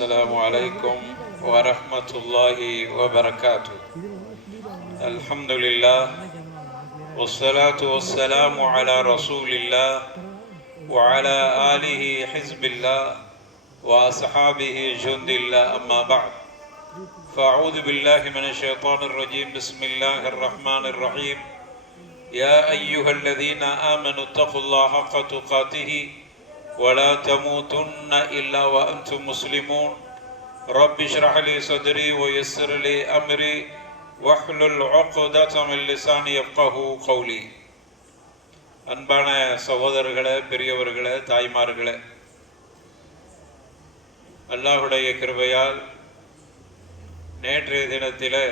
السلام عليكم ورحمة الله وبركاته. الحمد لله والصلاة والسلام على رسول الله وعلى آله حزب الله وأصحابه جند الله، أما بعد، فأعوذ بالله من الشيطان الرجيم. بسم الله الرحمن الرحيم. يا أيها الذين آمنوا اتقوا الله حق تقاته ولا تموتن إلا وأنتم مسلمون. رب اشرح لي صدري ويسر لي أمري واحلل عقدة من لساني يفقهوا قولي. அன்பான சகோதரர்களே, பெரியவர்களே, தாய்மார்களே, அல்லாஹுடைய கிருபையால் நேற்றைய தினத்தில்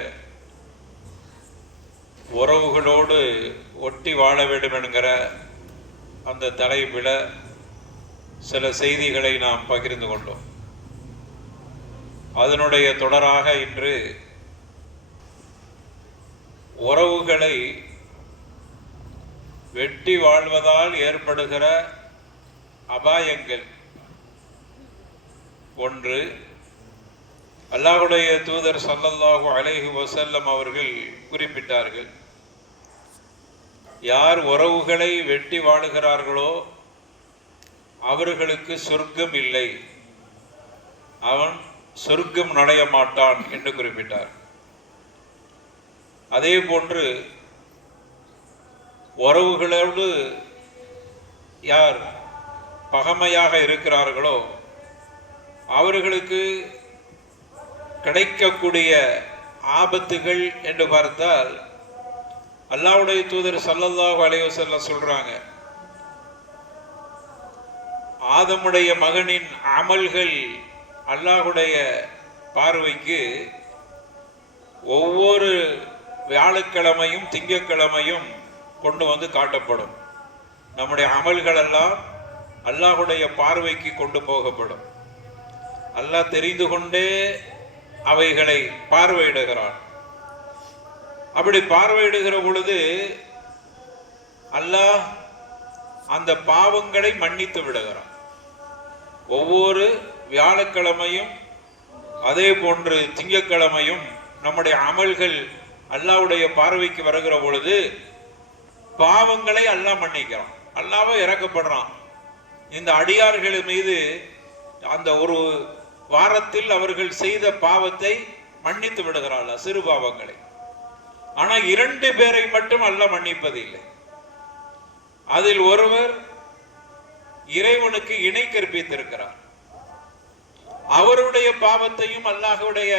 உறவுகளோடு ஒட்டி வாழ வேண்டும் என்கிற அந்த தலைப்பில் சில செய்திகளை நாம் பகிர்ந்து கொண்டோம். அதனுடைய தொடராக இன்று உறவுகளை வெட்டி வாழ்வதால் ஏற்படுகிற அபாயங்கள். ஒன்று, அல்லாஹ்வுடைய தூதர் ஸல்லல்லாஹு அலைஹி வஸல்லம் அவர்கள் குறிப்பிட்டார்கள், யார் உறவுகளை வெட்டி வாழுகிறார்களோ அவர்களுக்கு சொர்க்கம் இல்லை, அவன் சொர்க்கம் நுழைய மாட்டான் என்று குறிப்பிட்டார். அதே போன்று உறவுகளோடு யார் பகைமையாக இருக்கிறார்களோ அவர்களுக்கு கிடைக்கக்கூடிய ஆபத்துகள் என்று பார்த்தால், அல்லாஹ்வுடைய தூதர் ஸல்லல்லாஹு அலைஹி வஸல்லம் சொல்றாங்க, ஆதமுடைய மகனின் அமல்கள் அல்லாஹ்வுடைய பார்வைக்கு ஒவ்வொரு வியாழக்கிழமையும் திங்கட்கிழமையும் கொண்டு வந்து காட்டப்படும். நம்முடைய அமல்கள் எல்லாம் அல்லாஹ்வுடைய பார்வைக்கு கொண்டு போகப்படும். அல்லாஹ் தெரிந்து கொண்டே அவைகளை பார்வையிடுகிறான். அப்படி பார்வையிடுகிற பொழுது அல்லாஹ் அந்த பாவங்களை மன்னித்து விடுகிறான். ஒவ்வொரு வியாழக்கிழமையும் அதே போன்று திங்கட்கிழமையும் நம்முடைய அமல்கள் அல்லாஹ்வுடைய பார்வைக்கு வருகிற பொழுது பாவங்களை அல்லாஹ் மன்னிக்கிறான். அல்லாஹ்வே இறக்கப்படுறான். இந்த அடியார்கள் மீது அந்த ஒரு வாரத்தில் அவர்கள் செய்த பாவத்தை மன்னித்து விடுகிறாள், சிறு பாவங்களை. ஆனால் 2 பேரை மட்டும் அல்லாஹ் மன்னிப்பதில்லை. அதில் ஒருவர் இறைவனுக்கு இணை கற்பித்திருக்கிறார். அவருடைய பாவத்தையும் அல்லாஹ்வுடைய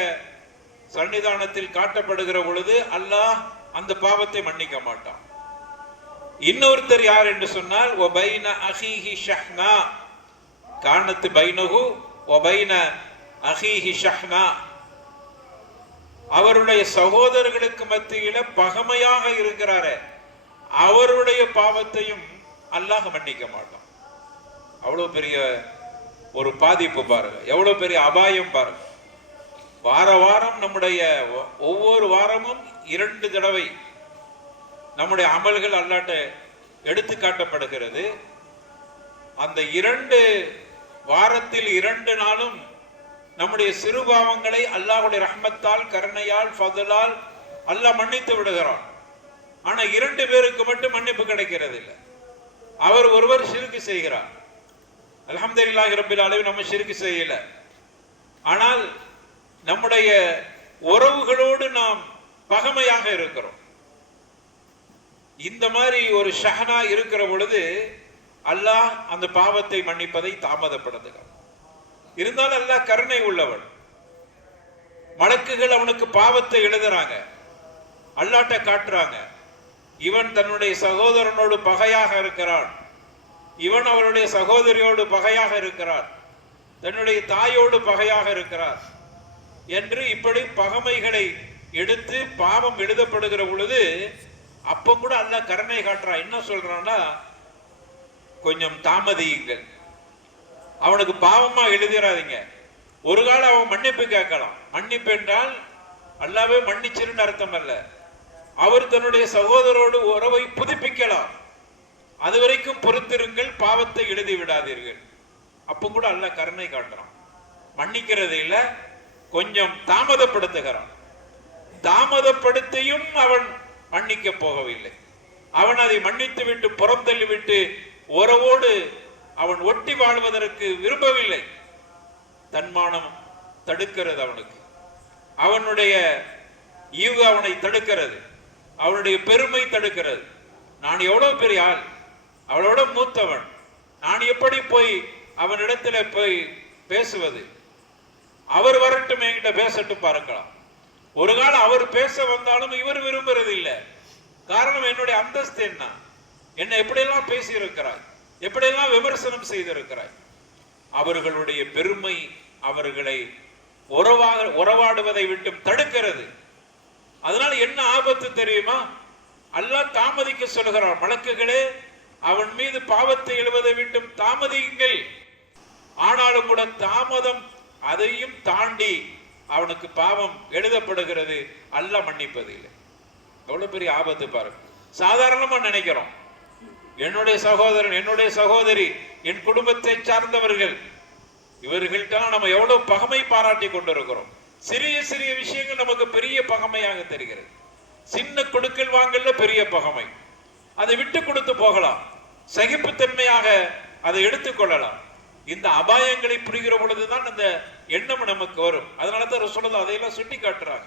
சன்னிதானத்தில் காட்டப்படுகிற பொழுது அல்லாஹ் அந்த பாவத்தை மன்னிக்க மாட்டான். இன்னொருத்தர் யார் என்று சொன்னால், வபைன அஹீஹி ஷஹ்னா கானத் பைனஹு வபைன அஹீஹி ஷஹ்னா, அவருடைய சகோதரர்களுக்கு மத்தியில பகைமையாக இருக்கிறாரே அவருடைய பாவத்தையும் அல்லாஹ் மன்னிக்க மாட்டான். அவ்வளவு பெரிய ஒரு பாதிப்பு பாருங்க, எவ்வளவு பெரிய அபாயம் பாருங்க. வாரம் நம்முடைய ஒவ்வொரு வாரமும் 2 தடவை நம்முடைய அமல்கள் அல்லாஹ்ட்ட எடுத்து காட்டப்படுகிறது. அந்த 2 வாரத்தில் 2 நாளும் நம்முடைய சிறு பாவங்களை அல்லாஹ்வுடைய ரஹ்மத்தால், கருணையால், ஃபضலால் அல்லாஹ் மன்னித்து விடுகிறான். ஆனா 2 பேருக்கு மட்டும் மன்னிப்பு கிடைக்கிறது இல்லை. அவர் ஒருவர் ஷிர்க் செய்கிறார். அல்ஹம்துலில்லாஹி ரப்பில் ஆலமீன், நம்ம ஷிர்க் செய்யல. ஆனால் நம்முடைய உறவுகளோடு நாம் பகைமையாக இருக்கிறோம். இந்த மாதிரி ஒரு ஷஹ்னா இருக்கிற பொழுது அல்லாஹ் அந்த பாவத்தை மன்னிப்பதை தாமதப்படுத்துகிறான். இருந்தாலும் அல்லாஹ் கருணை உள்ளவன். மலக்குகள் அவனுக்கு பாவத்தை எழுதுறாங்க, அல்லாஹ்ட்ட காட்டுறாங்க, இவன் தன்னுடைய சகோதரனோடு பகையாக இருக்கிறான், இவன் அவருடைய சகோதரியோடு பகையாக இருக்கிறார், தன்னுடைய தாயோடு பகையாக இருக்கிறார் என்று இப்படி பகைமைகளை எடுத்து பாவம் எழுதப்படுகிற பொழுது அப்ப கூட அல்லாஹ் கருணை காட்டுறான். என்ன சொல்றான்னா, கொஞ்சம் தாமதியுங்கள், அவனுக்கு பாவமா எழுதிடாதீங்க, ஒரு காலம் அவன் மன்னிப்பு கேட்கலாம். மன்னிப்பு என்றால் அல்லாஹ்வே மன்னிச்சிருன்னு அர்த்தம் அல்ல, அவர் தன்னுடைய சகோதரோடு உறவை புதுப்பிக்கலாம். அது வரைக்கும் பொறுத்திருங்கள், பாவத்தை எழுதி விடாதீர்கள். அப்போ கூட அல்லாஹ் கருணை காட்டுறான். மன்னிக்கிறது இல்ல, கொஞ்சம் தாமதப்படுத்துகிறான். தாமதப்படுத்தியும் அவன் மன்னிக்க போகவில்லை. அவன் அதை மன்னித்து விட்டு புறம் தள்ளிவிட்டு உறவோடு அவன் ஒட்டி வாழ்வதற்கு விரும்பவில்லை. தன்மானம் தடுக்கிறது அவனுக்கு, அவனுடைய ஈவு அவனை தடுக்கிறது, அவனுடைய பெருமை தடுக்கிறது. நான் எவ்வளவு பெரிய ஆள், அவளோட மூத்தவன், நான் எப்படி போய் அவனிடத்துல போய் பேசுவது? அவர் வரட்டும், என்கிட்ட பேசட்டும் பார்க்கலாம். ஒரு காலம் அவர் பேச வந்தாலும் இவர் விரும்புறது இல்லை. காரணம், என்னுடைய அந்தஸ்து என்ன, என்னை எப்படியெல்லாம் பேசி இருக்கிறாய், எப்படியெல்லாம் விமர்சனம் செய்திருக்கிறாய். அவர்களுடைய பெருமை அவர்களை உறவாடுவதை விட்டு தடுக்கிறது. அதனால என்ன ஆபத்து தெரியுமா? அல்லாஹ் தாமதிக்க சொல்கிறார், மலக்குகளே அவன் மீது பாவத்தை எழுவதை விட்டும் தாமதியுங்கள். ஆனாலும் கூட தாமதம் அதையும் தாண்டி அவனுக்கு பாவம் எழுதப்படுகிறது, அல்லாஹ் மன்னிப்பது இல்லை. எவ்வளவு பெரிய ஆபத்து பாருங்க. சாதாரணமா நினைக்கிறோம், என்னுடைய சகோதரன், என்னுடைய சகோதரி, என் குடும்பத்தை சார்ந்தவர்கள், இவர்கள்ட்ட நம்ம எவ்வளவு பகமை பாராட்டி கொண்டிருக்கிறோம். சிறிய சிறிய விஷயங்கள் நமக்கு பெரிய பகமையாக தெரிகிறது. சின்ன கொடுக்கல் வாங்கல பெரிய பகமை, அதை விட்டு கொடுத்து போகலாம், சகிப்புத்தன்மையாக அதை எடுத்துக்கொள்ளலாம். இந்த அபாயங்களை புரிகிற பொழுதுதான் அந்த எண்ணம் நமக்கு வரும். அதனால தான் ரசூலுல்லாஹ் அதையெல்லாம் சுட்டி காட்டுறாங்க.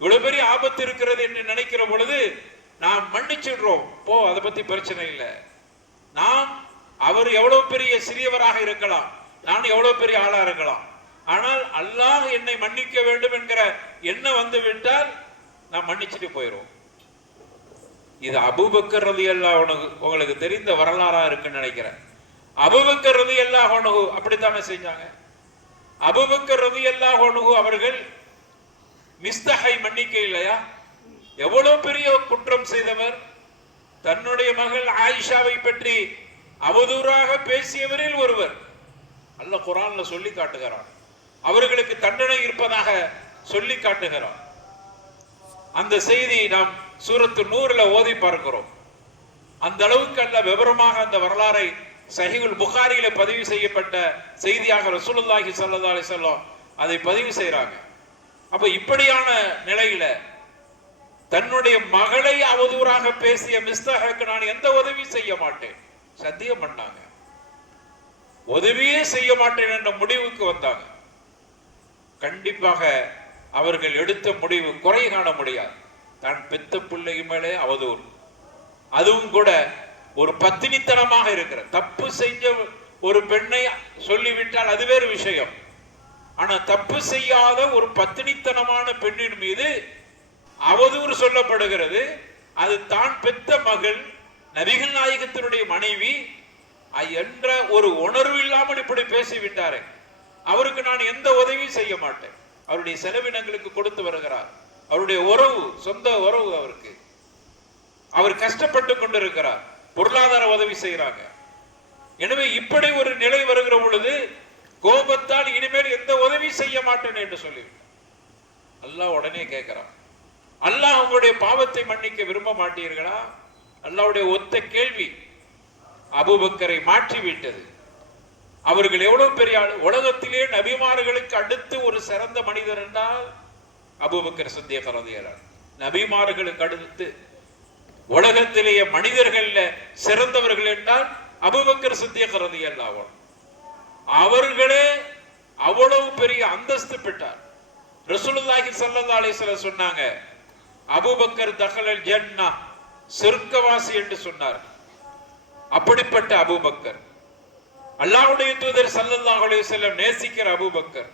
இவ்வளவு பெரிய ஆபத்து இருக்கிறது என்று நினைக்கிற பொழுது நாம் மன்னிச்சிடுறோம், போ, அதை பத்தி பிரச்சனை இல்லை. நாம் அவர் எவ்வளவு பெரிய சிறியவராக இருக்கலாம், நான் எவ்வளவு பெரிய ஆளா இருக்கலாம், ஆனால் அல்லாஹ் என்னை மன்னிக்க வேண்டும் என்கிற எண்ணம் வந்து விட்டால் நாம் மன்னிச்சுட்டு போயிடுவோம். இது அபூபக்கர் ரலியல்லாஹு அன்ஹு உங்களுக்கு தெரிந்த வரலாறா இருக்குன்னு நினைக்கிறேன். அபூபக்கர் ரலியல்லாஹு அன்ஹு அப்படித்தானே செஞ்சாங்க. அபூபக்கர் ரலியல்லாஹு அன்ஹு அவர்கள் மிஸ்தஹை மன்னிக்க இல்லையா? எவ்வளவு பெரிய குற்றம் செய்தவர். தன்னுடைய மகள் ஆயிஷாவை பற்றி அவதூறாக பேசியவரில் ஒருவர். அல்லாஹ் குர்ஆன்ல சொல்லி காட்டுகிறான், அவர்களுக்கு தண்டனை இருப்பதாக சொல்லி காட்டுகிறான். அந்த செய்தி நாம் சூரத்து நூறுல ஓதி பார்க்கிறோம். அந்த அளவுக்கு அல்ல விவரமாக அந்த வரலாறை சஹீஹுல் புகாரியில பதிவு செய்யப்பட்ட செய்தியாக ரசூலுல்லாஹி ஸல்லல்லாஹு அலைஹி வஸல்லம் அதை பதிவு செய்யறாங்க. அப்ப இப்படியான நிலையில தன்னுடைய மகளை அவதூறாக பேசிய மிஸ்தஹுக்கு நான் எந்த உதவி செய்ய மாட்டேன் சத்தியம் பண்ணாங்க. உதவியே செய்ய மாட்டேன் என்ற முடிவுக்கு வந்தாங்க. கண்டிப்பாக அவர்கள் எடுத்த முடிவு குறை காண முடியாது. தான் பெத்த பிள்ளை மேலே அவதூறு, அதுவும் கூட ஒரு பத்தினித்தனமாக இருக்கிற தப்பு செஞ்ச ஒரு பெண்ணை சொல்லிவிட்டால் அது வேறு விஷயம். ஆனா தப்பு செய்யாத ஒரு பத்தினித்தனமான பெண்ணின் மீது அவதூறு சொல்லப்படுகிறது. அது தான் பெத்த மகள், நபிகள் நாயகத்தினுடைய மனைவி என்ற ஒரு உணர்வு இல்லாமல் இப்படி பேசிவிட்டாரே, அவருக்கு நான் எந்த உதவியும் செய்ய மாட்டேன். அவருடைய செலவினங்களுக்கு கொடுத்து வருகிறார், அவருடைய உறவு, சொந்த உறவு, அவருக்கு அவர் கஷ்டப்பட்டு கொண்டிருக்கிறார், பொருளாதார உதவி செய்யறாங்க. எனவே இப்படி ஒரு நிலை வருகிற பொழுது கோபத்தால் இனிமேல் எந்த உதவி செய்ய மாட்டேன் என்று சொல்லி அல்லாஹ் உடனே கேட்கிறான், அல்லாஹ் உங்களுடைய பாவத்தை மன்னிக்க விரும்ப மாட்டீர்களா? அல்லாஹ்வுடைய ஒத்த கேள்வி அபூபக்கரை மாற்றி விட்டது. அவர்கள் எவ்வளவு பெரிய உலகத்திலே நபிமார்களுக்கு அடுத்து ஒரு சிறந்த மனிதர் என்றால் அபூபக்கர் சித்திக் ரலியல்லாஹு அன்ஹு. நபிமார்களுக்கு அடுத்து உலகத்திலேயே மனிதர்கள்ல சிறந்தவர்கள் என்றால் அபூபக்கர் சித்திக் ரலியல்லாஹு அன்ஹு. அவர்களே அவ்வளவு பெரிய அந்தஸ்து பெற்றார். ரசூலுல்லாஹி ஸல்லல்லாஹு அலைஹி வஸல்லம் சொன்னாங்க, அபூபக்கர் தஹலல் ஜன்னah, சொர்க்கவாசி என்று சொன்னார். அப்படிப்பட்ட அபூபக்கர், அல்லாஹ்வுடைய தூதர் ஸல்லல்லாஹு அலைஹி வஸல்லம் நேசிக்கிற அபூபக்கர்,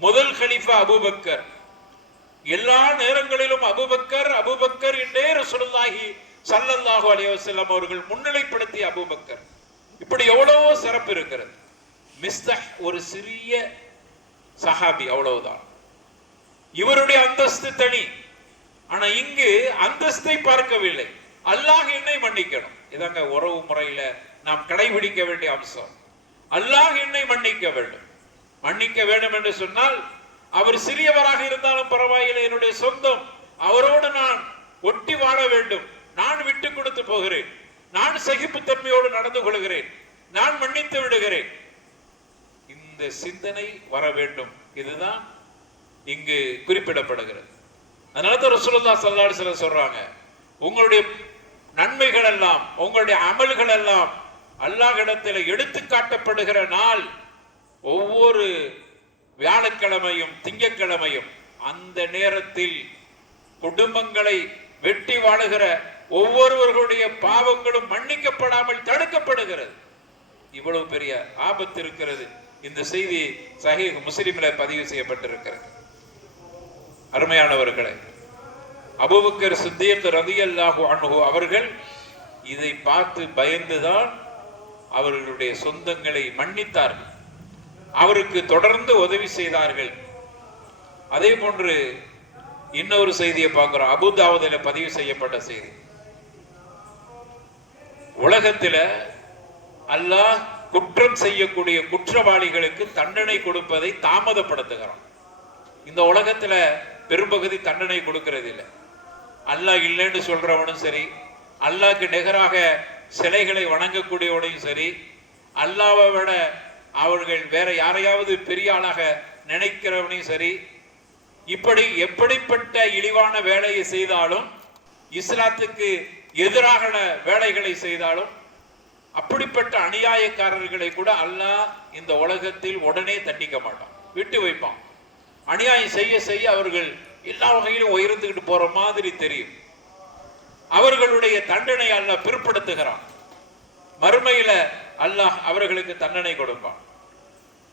முதல் கலீஃபா அபூபக்கர், எல்லா நேரங்களிலும் அபூபக்கர் அபூபக்கர் என்றே ரசூலுல்லாஹி ஸல்லல்லாஹு அலைஹி வஸல்லம் அவர்கள் முன்னிலைப்படுத்திய அபூபக்கர். இப்படி எவ்வளவோ சிறப்பு இருக்கிறது. மிஸ்தஹ் ஒரு சிறிய சஹாபி, அவ்வளவுதான். இவருடைய அந்தஸ்து தனி. ஆனா இங்கு அந்தஸ்தை பார்க்கவில்லை, அல்லாஹ் என்னை மன்னிக்கணும். இதாங்க உறவு முறையில நாம் கடைபிடிக்க வேண்டிய அம்சம். அல்லாஹ் என்னை மன்னிக்க வேண்டும். மன்னிக்க வேண்டும் என்று சொன்னால் அவர் சிறியவராக இருந்தாலும் பரவாயில்லை, என்னுடைய சொந்தம், அவரோடு நான் ஒட்டி வாழ வேண்டும். நான் விட்டு கொடுத்து போகிறேன், நான் சகிப்புத்தன்மையோடு நடந்து கொள்கிறேன், நான் மன்னித்து விடுகிறேன். இந்த இந்த சிந்தனை வர வேண்டும். இதுதான் இங்கு குறிப்பிடப்படுகிறது. அதனால தான் ரசூலுல்லாஹி ஸல்லல்லாஹு அலைஹி வஸல்லம் சொல்றாங்க, உங்களுடைய நன்மைகள் எல்லாம், உங்களுடைய அமல்கள் எல்லாம் அல்லாஹ்விடத்தில் எடுத்து காட்டப்படுகிற நாள் ஒவ்வொரு வியாழக்கிழமையும் திங்கட்கிழமையும். அந்த நேரத்தில் குடும்பங்களை வெட்டி வாழுகிற ஒவ்வொருவர்களுடைய பாவங்களும் மன்னிக்கப்படாமல் தடுக்கப்படுகிறது. இவ்வளவு பெரிய ஆபத்து இருக்கிறது. இந்த செய்தி சஹீஹ் முஸ்லிம்ல பதிவு செய்யப்பட்டிருக்கிறது. அருமையானவர்களே, அபூபக்கர் சித்தீக் ரலியல்லாஹு அன்ஹு அவர்கள் இதை பார்த்து பயந்துதான் அவர்களுடைய சொந்தங்களை மன்னித்தார்கள், அவருக்கு தொடர்ந்து உதவி செய்தார்கள். அதே போன்று இன்னொரு செய்தியை பார்க்கிறோம், அபூதாவுதில் பதிவு செய்யப்பட்ட செய்தி. உலகத்தில் அல்லாஹ் குற்றம் செய்யக்கூடிய குற்றவாளிகளுக்கு தண்டனை கொடுப்பதை தாமதப்படுத்துகிறான். இந்த உலகத்துல பெரும்பகுதி தண்டனை கொடுக்கிறது இல்லை. அல்லாஹ் இல்லைன்னு சொல்றவனும் சரி, அல்லாஹ்க்கு நிகராக சிலைகளை வணங்கக்கூடியவனையும் சரி, அல்லாஹ்வை விட அவர்கள் வேற யாரையாவது பெரிய ஆளாக நினைக்கிறவனையும் சரி, இப்படி எப்படிப்பட்ட இழிவான வேலையை செய்தாலும், இஸ்லாத்துக்கு எதிராக வேலைகளை செய்தாலும், அப்படிப்பட்ட அநியாயக்காரர்களை கூட அல்லாஹ் இந்த உலகத்தில் உடனே தண்டிக்க மாட்டான், விட்டு வைப்பான். அநியாயம் செய்ய செய்ய அவர்கள் எல்லா வகையிலும் உயர்ந்துகிட்டு போற மாதிரி தெரியும். அவர்களுடைய தண்டனை அல்லாஹ் பிற்படுத்துகிறான். மறுமையில அல்லாஹ் அவர்களுக்கு தண்டனை கொடுப்பான்.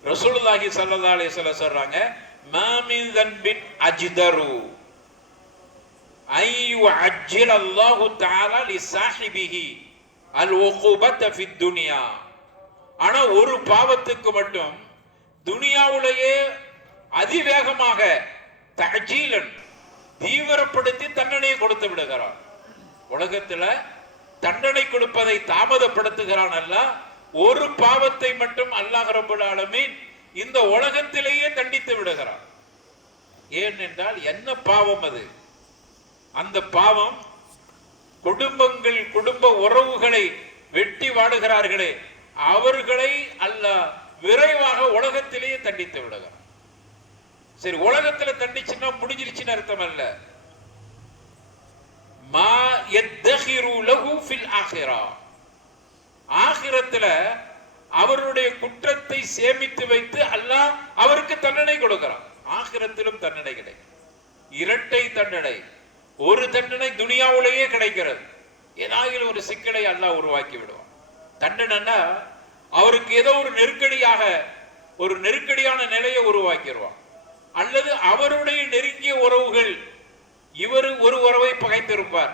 ரசூலுல்லாஹி ஸல்லல்லாஹு அலைஹி வஸல்லம் சொல்றாங்க, மா மின் தன்பின் அஜ்தரு ஐயு அஜ்ஜில அல்லாஹு தஆலா லிசாஹிபிஹி அல்-உகூபத ஃபித் துன்யா. ஆனா ஒரு பாவத்துக்கு மட்டும் துனியாவுலயே அதிவேகமாக தஅஜீலன் தீவிரப்படுத்தி தண்டனையை கொடுத்து விடுகிறான். உலகத்துல தண்டனை கொடுப்பதை தாமதப்படுத்துகிறான் அல்லாஹ். ஒரு பாவத்தை மட்டும் அல்லாஹ் ரப்பல் ஆலமீன் இந்த உலகத்திலேயே தண்டித்து விடுகிறான். ஏனென்றால் என்ன பாவம் அது? அந்த பாவம் குடும்பங்கள், குடும்ப உறவுகளை வெட்டி வாடுகிறார்களே, அவர்களை அல்லாஹ் விரைவாக உலகத்திலேயே தண்டித்து விடுகிறார். சரி, உலகத்துல தண்டிச்சுன்னா முடிஞ்சிருச்சுன்னு அர்த்தம் அல்ல. மா யத்தகிரு லஹு ஃபில் ஆகிரா, ஆகிரத்துல அவருடைய குற்றத்தை சேமித்து வைத்து அல்லாஹ் அவருக்கு தண்டனை கொடுக்கிறான். ஆகிரத்திலும் தண்டனை கிடைக்கும், இரட்டை தண்டனை. ஒரு தண்டனை துனியாவுலேயே கிடைக்கிறது, ஏதாவது ஒரு சிக்கலை அல்லாஹ் உருவாக்கி விடுவான். தண்டனைன்னா அவருக்கு ஏதோ ஒரு நெருக்கடியாக, ஒரு நெருக்கடியான நிலையை உருவாக்கிடுவான். அல்லது அவருடைய நெருங்கிய உறவுகள், இவர் ஒரு உறவை பகைத்திருப்பார்,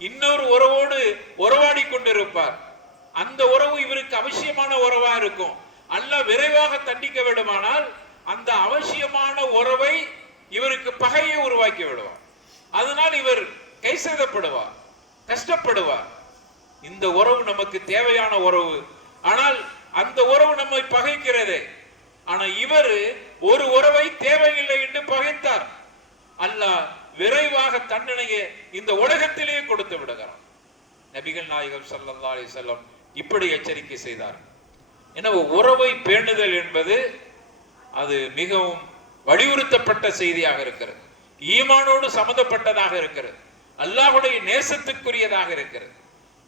இன்னொரு உறவோடு உறவாடி கொண்டிருப்பார். அந்த உறவு இவருக்கு அவசியமான உறவா இருக்கும். அல்லாஹ் விரைவாக தண்டிக்க வேண்டுமானால் அந்த அவசியமான உறவை இவருக்கு பகையை உருவாக்கி விடுவார். அதனால் இவர் கைசேதப்படுவார், கஷ்டப்படுவார். இந்த உறவு நமக்கு தேவையான உறவு, ஆனால் அந்த உறவு நம்மை பகைக்கிறது. ஆனா இவர் ஒரு உறவை தேவையில்லை என்று பகைத்தார். அல்லாஹ் விரைவாக தண்டனையை இந்த உலகத்திலேயே கொடுத்து விடுகிறான். நபிகள் நாயகம் ஸல்லல்லாஹு அலைஹி வஸல்லம் இப்படி எச்சரிக்கை செய்தார். எனவே உறவை பேணுதல் என்பது அது மிகவும் வலியுறுத்தப்பட்ட செய்தியாக இருக்கிறது, ஈமானோடு சம்பந்தப்பட்டதாக இருக்கிறது, அல்லாஹ்வுடைய நேசத்துக்குரியதாக இருக்கிறது.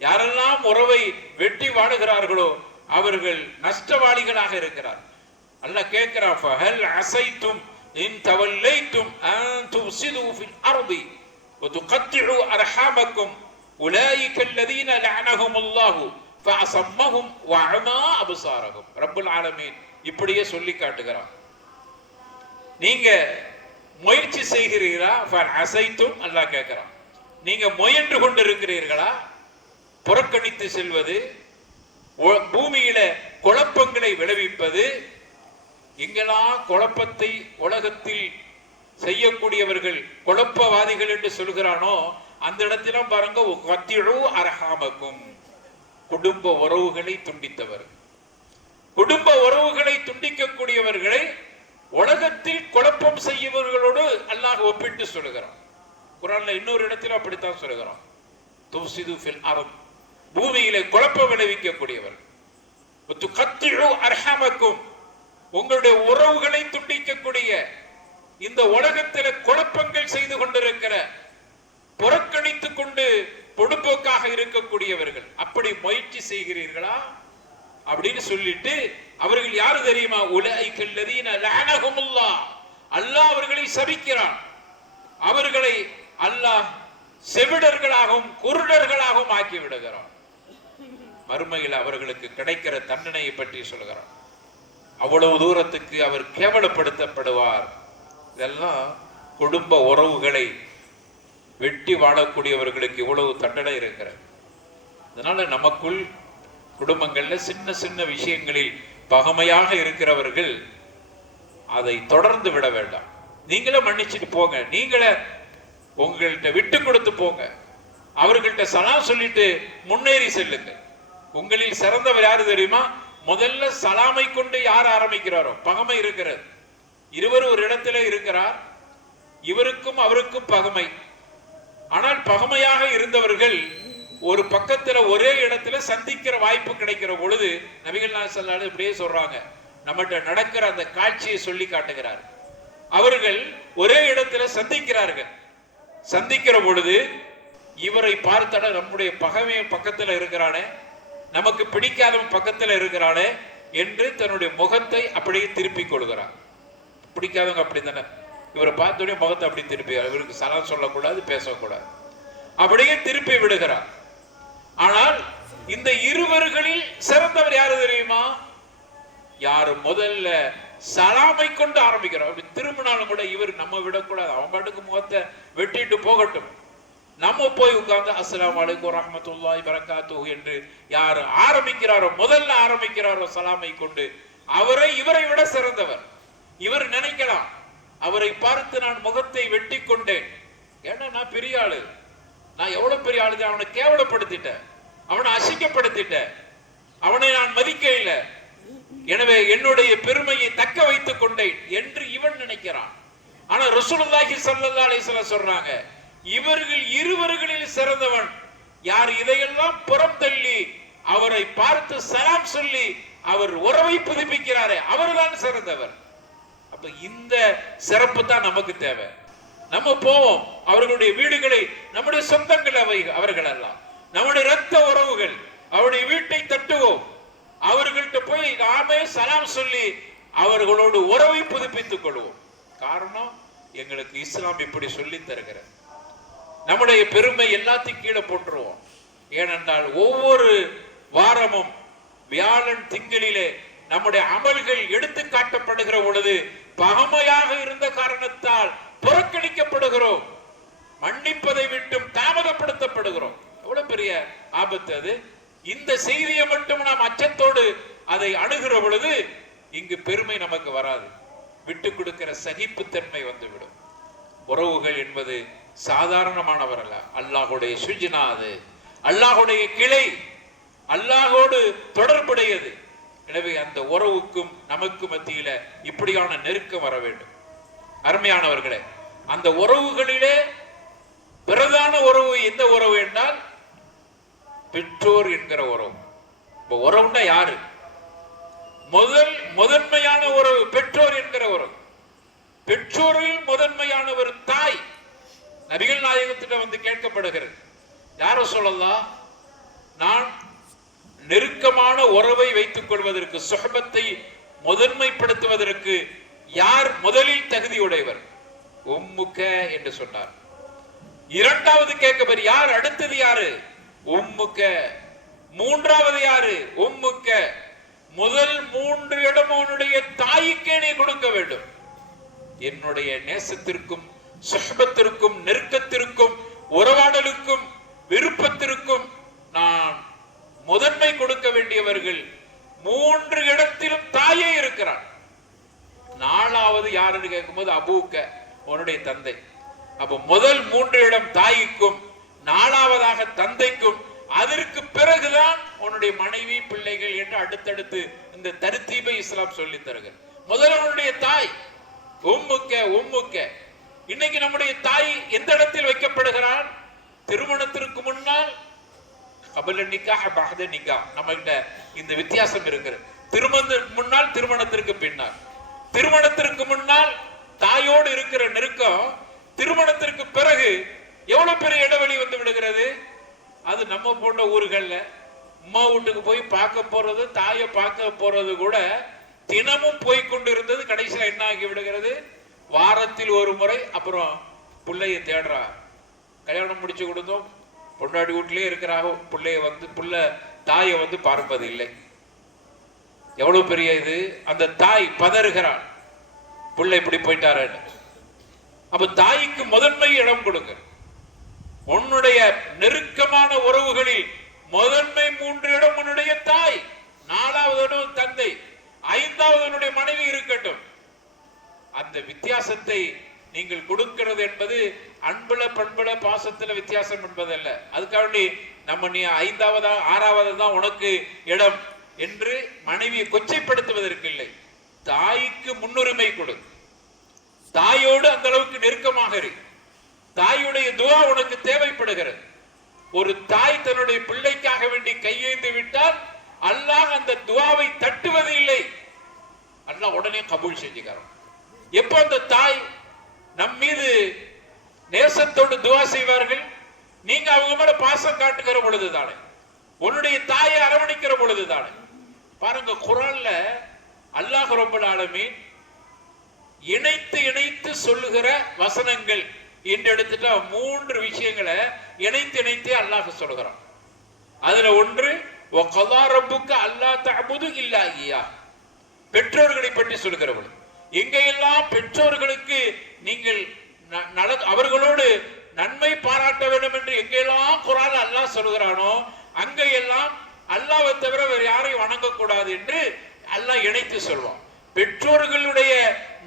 யாரெல்லாம் உறவை வெட்டி வாடுகிறார்களோ அவர்கள் நஷ்டவாளிகளாக இருக்கிறார். அல்லாஹ் கேட்கிறான், ஃபஹல் அஸைதும் இன் தவல்லைதும் அன் துஃசிது ஃபில் அர்தி வதுகத்திஉ அர்ஹாமக்கும் உலாயிக அல்லதீன லஅனஹுமுல்லாஹு ஃபஅஸம்மஹும் வஅமா அப்சாரஹும். ரப்புல் ஆலமீன் இப்படியே சொல்லி காட்டுகிறான். நீங்க முயற்சி செய்கிறீர்களா? ஃபல் அஸைதும் அல்லாஹ் கேட்கிறான். நீங்க முயன்று கொண்டிருக்கிறீர்களா? புறக்கணித்து செல்வது, பூமியில குழப்பங்களை விளைவிப்பது. எங்கெல்லாம் குழப்பத்தை உலகத்தில் செய்யக்கூடியவர்கள் குழப்பவாதிகள் என்று சொல்கிறானோ அந்த இடத்தில பாருங்க, கத்திழு அரஹாமக்கும், குடும்ப உறவுகளை துண்டித்தவர். குடும்ப உறவுகளை துண்டிக்கக்கூடியவர்களை உலகத்தில் குழப்பம் செய்யவர்களோடு அல்லாஹ் ஒப்பிட்டு சொல்லுகிறான். குர்ஆன்ல இன்னொரு இடத்தில் அப்படித்தான் சொல்லுகிறான், துஃசிது ஃபில் அர்த், பூமியிலே குழப்பம் விளைவிக்கக்கூடியவர். துகத்திஉ அர்ஹாமக்கும், உங்களுடைய உறவுகளை துண்டிக்கக்கூடிய, இந்த உலகத்தில் குழப்பங்கள் செய்து கொண்டிருக்கிற, புறக்கணித்துக் கொண்டு பொடுப்போக்காக இருக்கக்கூடியவர்கள், அப்படி முயற்சி செய்கிறீர்களா அப்படின்னு சொல்லிட்டு, அவர்கள் யாரு தெரியுமா? உலைகல்லதீன லஅனஹுமுல்லாஹ், அல்லாஹ் அவர்களை சபிக்கிறான். அவர்களை அல்லாஹ் செவிடர்களாகவும் குருடர்களாகவும் ஆக்கி விடுகிறான். மறுமையில் அவர்களுக்கு கிடைக்கிற தண்டனையை பற்றி சொல்கிறான். அவ்வளவு தூரத்துக்கு அவர் கேவலப்படுத்தப்படுவார். இதெல்லாம் குடும்ப உறவுகளை வெட்டி வாழக்கூடியவர்களுக்கு இவ்வளவு தண்டனை இருக்கிறது. அதனால நமக்குள் குடும்பங்கள்ல சின்ன சின்ன விஷயங்களில் பகமையாக இருக்கிறவர்கள் அதை தொடர்ந்து விட வேண்டாம். நீங்களே மன்னிச்சுட்டு போங்க, நீங்களே உங்கள்கிட்ட விட்டு கொடுத்து போங்க, அவர்கள்ட்ட சலாம் சொல்லிட்டு முன்னேறி செல்லுங்க. உங்களில் சிறந்தவர் யாரு தெரியுமா? முதல்ல சலாமை கொண்டு யார் ஆரம்பிக்கிறாரோ. பகமை இருக்கிறது, இருவரும் ஒரு இடத்துல இருக்கிறார், இவருக்கும் அவருக்கும் பகமை. ஆனால் பகமையாக இருந்தவர்கள் ஒரு பக்கத்துல ஒரே இடத்துல சந்திக்கிற வாய்ப்பு கிடைக்கிற பொழுது நபிகள் நாயகம் ஸல்லல்லாஹு அலைஹி வஸல்லம் இப்படியே சொல்றாங்க, நம்மகிட்ட நடக்கிற அந்த காட்சியை சொல்லி காட்டுகிறார். அவர்கள் ஒரே இடத்துல சந்திக்கிறார்கள். சந்திக்கிற பொழுது இவரை பார்த்தாட நம்முடைய பகைமையின் பக்கத்துல இருக்கிறானே, நமக்கு பிடிக்காதவன் பக்கத்துல இருக்கிறானே என்று தன்னுடைய முகத்தை அப்படியே திருப்பிக் கொள்கிறார். பிடிக்காதவங்க அப்படி தானே, இவரை பார்த்தோடனே முகத்தை அப்படி திருப்பி, இவருக்கு சலாம் சொல்லக்கூடாது, பேசக்கூடாது, அப்படியே திருப்பி விடுகிறார். ஆனால் இந்த இருவர்களில் சிறந்தவர் யாரு தெரியுமா? யாரு முதல்ல சலாமை கொண்டு ஆரம்பிக்கிறார். அப்படி திரும்பினாலும் கூட இவர் நம்ம விடக்கூடாது, அவன் பாட்டுக்கு முகத்தை வெட்டிட்டு போகட்டும், நம்ம போய் உட்கார்ந்து அஸ்ஸலாமு அலைக்கும் வரஹ்மத்துல்லாஹி பரக்காத்துஹு என்று யார் ஆரம்பிக்கிறாரோ, முதல்ல ஆரம்பிக்கிறாரோ சலாமை கொண்டு, அவரை இவரை விட சிறந்தவர். இவர் நினைக்கலாம், அவரை பார்த்து நான் முகத்தை வெட்டி கொண்டேன், ஏன்னா நான் பெரிய ஆளு, நான் எவ்வளவு பெரிய ஆளு, அவனை கேவலப்படுத்திட்டேன், அவனை அசிங்கப்படுத்திட்டேன், அவனை நான் மதிக்க இல்லை, எனவே என்னுடைய பெருமையை தக்க வைத்துக் கொண்டேன் என்று இவன் நினைக்கிறான். ஆனா ரசூலுல்லாஹி ஸல்லல்லாஹு அலைஹி வஸல்லம் சொல்றாங்க, இவர்கள் இருவர்களில் சிறந்தவன் யார் இதையெல்லாம் புறம் தள்ளி அவரை பார்த்து சலாம் சொல்லி அவர் உறவை புதுப்பிக்கிறாரே, அவர்தான் சிறந்தவர். அப்ப இந்த சிறப்பு தான் நமக்கு தேவை. நம்ம போவோம் அவர்களுடைய வீடுகளை, நம்முடைய சொந்தங்கள் அவர்கள் எல்லாம் நம்முடைய இரத்த உறவுகள், அவருடைய வீட்டை தட்டுவோம், அவர்கள்ட்ட போய் நாமே சலாம் சொல்லி அவர்களோடு உறவை புதுப்பித்துக் கொள்வோம். காரணம், எங்களுக்கு இஸ்லாம் இப்படி சொல்லி தருகிறது. நம்முடைய பெருமை எல்லாத்தையும் கீழே போட்டுருவோம். ஏனென்றால் ஒவ்வொரு வாரமும் வியாழன் திங்களிலே நம்முடைய அமல்கள் எடுத்து காட்டப்படுகிற பொழுது பகமையாக இருந்த காரணத்தால் புறக்கணிக்கப்படுகிறோம், மன்னிப்பதை விட்டும் தாமதப்படுத்தப்படுகிறோம். எவ்வளவு பெரிய ஆபத்து அது. இந்த செய்தியை மட்டும் நாம் அச்சத்தோடு அதை அணுகிற பொழுது இங்கு பெருமை நமக்கு வராது, விட்டு கொடுக்கிற சகிப்புத்தன்மை வந்துவிடும். உறவுகள் என்பது சாதாரணமானவர் அல்ல, அல்லாஹுடைய சுஜ்னா, அது அல்லாஹுடைய கிளை, அல்லாஹோடு தொடர்புடையது. எனவே அந்த உறவுக்கும் நமக்கு மத்தியில இப்படியான நெருக்கம் வர வேண்டும். அருமையானவர்களே, அந்த உறவுகளிலே பிரதான உறவு எந்த உறவு என்றால் பெற்றோர் என்கிற உறவு. இப்ப உறவுன்னா யாரு? முதன்மையான உறவு பெற்றோர் என்கிற உறவு. பெற்றோரில் முதன்மையானவர் தாய். நபிகள் நாயகத்திட்ட வந்து கேட்கப்படுகிறது, யார சொல்லலாம், நான் நெருக்கமான உறவை வைத்துக் கொள்வதற்கு, சுஹபத்தை முதன்மைப்படுத்துவதற்கு யார் முதலில் தகுதியுடையவர்? உம்முக்க என்று சொன்னார். இரண்டாவது கேட்கப்பர் யார், அடுத்தது யாரு? உம்முக்க. மூன்றாவது யாரு? உம்முக்க. முதல் 3 இடம் உன்னுடைய தாய்க்கே நீ கொடுக்க வேண்டும். என்னுடைய நேசத்திற்கும் சுஹபத்திற்கும் நெருக்கத்திற்கும் உறவாடலுக்கும் விருப்பத்திற்கும் நான் முதன்மை கொடுக்க வேண்டியவர்கள் 3 இடத்திலும் தாயே இருக்கிறான். 4வது யாருன்னு கேட்கும்போது அபூக்க, உன்னுடைய தந்தை. அப்ப முதல் 3 இடம் தாய்க்கும், 4வதாக தந்தைக்கும், அதற்கு பிறகுதான் உன்னுடைய மனைவி பிள்ளைகள் என்று அடுத்தடுத்து இந்த தர்தீபை இஸ்லாம் சொல்லி தருகிறது. முதல்ல உன்னுடைய தாய், உம்முக்க உம்முக்க. இன்னைக்கு நம்முடைய தாய் எந்த இடத்தில் வைக்கப்படுகிறார்? திருமணத்திற்கு முன்னால், கபல நிக்காஹ் பஅத நிக்காஹ், நம்ம கிட்ட இந்த வித்தியாசம் இருக்கிறது. திருமணத்திற்கு முன்னால், திருமணத்திற்கு பின்னால். திருமணத்திற்கு முன்னால் தாயோடு இருக்கிற நெருக்கம் திருமணத்திற்கு பிறகு எவ்வளவு பெரிய இடைவெளி வந்து விடுகிறது. அது நம்ம போன்ற ஊர்கள்ல அம்மா வீட்டுக்கு போய் பார்க்க போறது, தாயை பார்க்க போறது கூட தினமும் போய் கொண்டு இருந்தது கடைசியில் என்ன ஆகி விடுகிறது, வாரத்தில் ஒரு முறை. அப்புறம் பிள்ளைய தேடுறா, கல்யாணம் முடிச்சு கொடுத்தோம், பொண்டாடி வீட்டிலே இருக்கிறாங்க, பிள்ளைய வந்து தாயை வந்து பார்ப்பது இல்லை. எவ்வளவு பெரிய இது. அந்த தாய் பதறுகிறாள், பிள்ளை இப்படி போயிட்டாரு. அப்ப தாய்க்கு முதன்மை இடம் கொடுங்க. உன்னுடைய நெருக்கமான உறவுகளில் முதன்மை 3 இடம் உன்னுடைய தாய், 4வது இடம் தந்தை, 5வது மனைவி இருக்கட்டும். அந்த வித்தியாசத்தை நீங்கள் கொடுக்கிறது என்பது அன்புல பண்புல பாசத்துல வித்தியாசம் என்பதல்ல. அதுக்காக நம்ம நீ 5வது 6வது தான் உனக்கு இடம் என்று மனைவியை கொச்சைப்படுத்துவதற்கு இல்லை. தாய்க்கு முன்னுரிமை கொடு, தாயோடு அந்த அளவுக்கு நெருக்கமாக இரு. தாயுடைய துஆ உனக்கு தேவைப்படுகிறது. ஒரு தாய் தன்னுடைய பிள்ளைக்காக வேண்டி கையேந்து விட்டால் அல்லாஹ் அந்த துஆவை தட்டுவது இல்லை, அல்லாஹ் உடனே கபூல் செஞ்சுக்கிறான். எப்போ அந்த தாய் நம் மீது நேசத்தோடு துஆ செய்வார்கள், நீங்க அவங்க மேல பாசம் காட்டுகிற பொழுதுதானே, உன்னுடைய தாயை அரவணைக்கிற பொழுதுதானே. பாருங்க, குர்ஆன்ல அல்லாஹ் ரப்பல் ஆலமீன் இணைத்து இணைத்து சொல்லுகிற வசனங்கள் என்று எடுத்துட்டா 3 விஷயங்களை இணைத்து அல்லாஹ் சொல்கிறான். அதுல ஒன்று வகதா ரப்புக அல்லா தஅபுது இல்லா இய்யா, பெற்றோர்களை பற்றி சொல்கிறவள். எங்கெல்லாம் பெற்றோர்களுக்கு நீங்கள் அவர்களோடு நன்மை பாராட்ட வேண்டும் என்று எங்கெல்லாம் குர்ஆன் அல்லாஹ் சொல்கிறானோ அங்கெல்லாம் அல்லாஹ்வை தவிர வேறு யாரையும் வணங்கக்கூடாது என்று அல்லாஹ் இணைத்து சொல்வான். பெற்றோர்களுடைய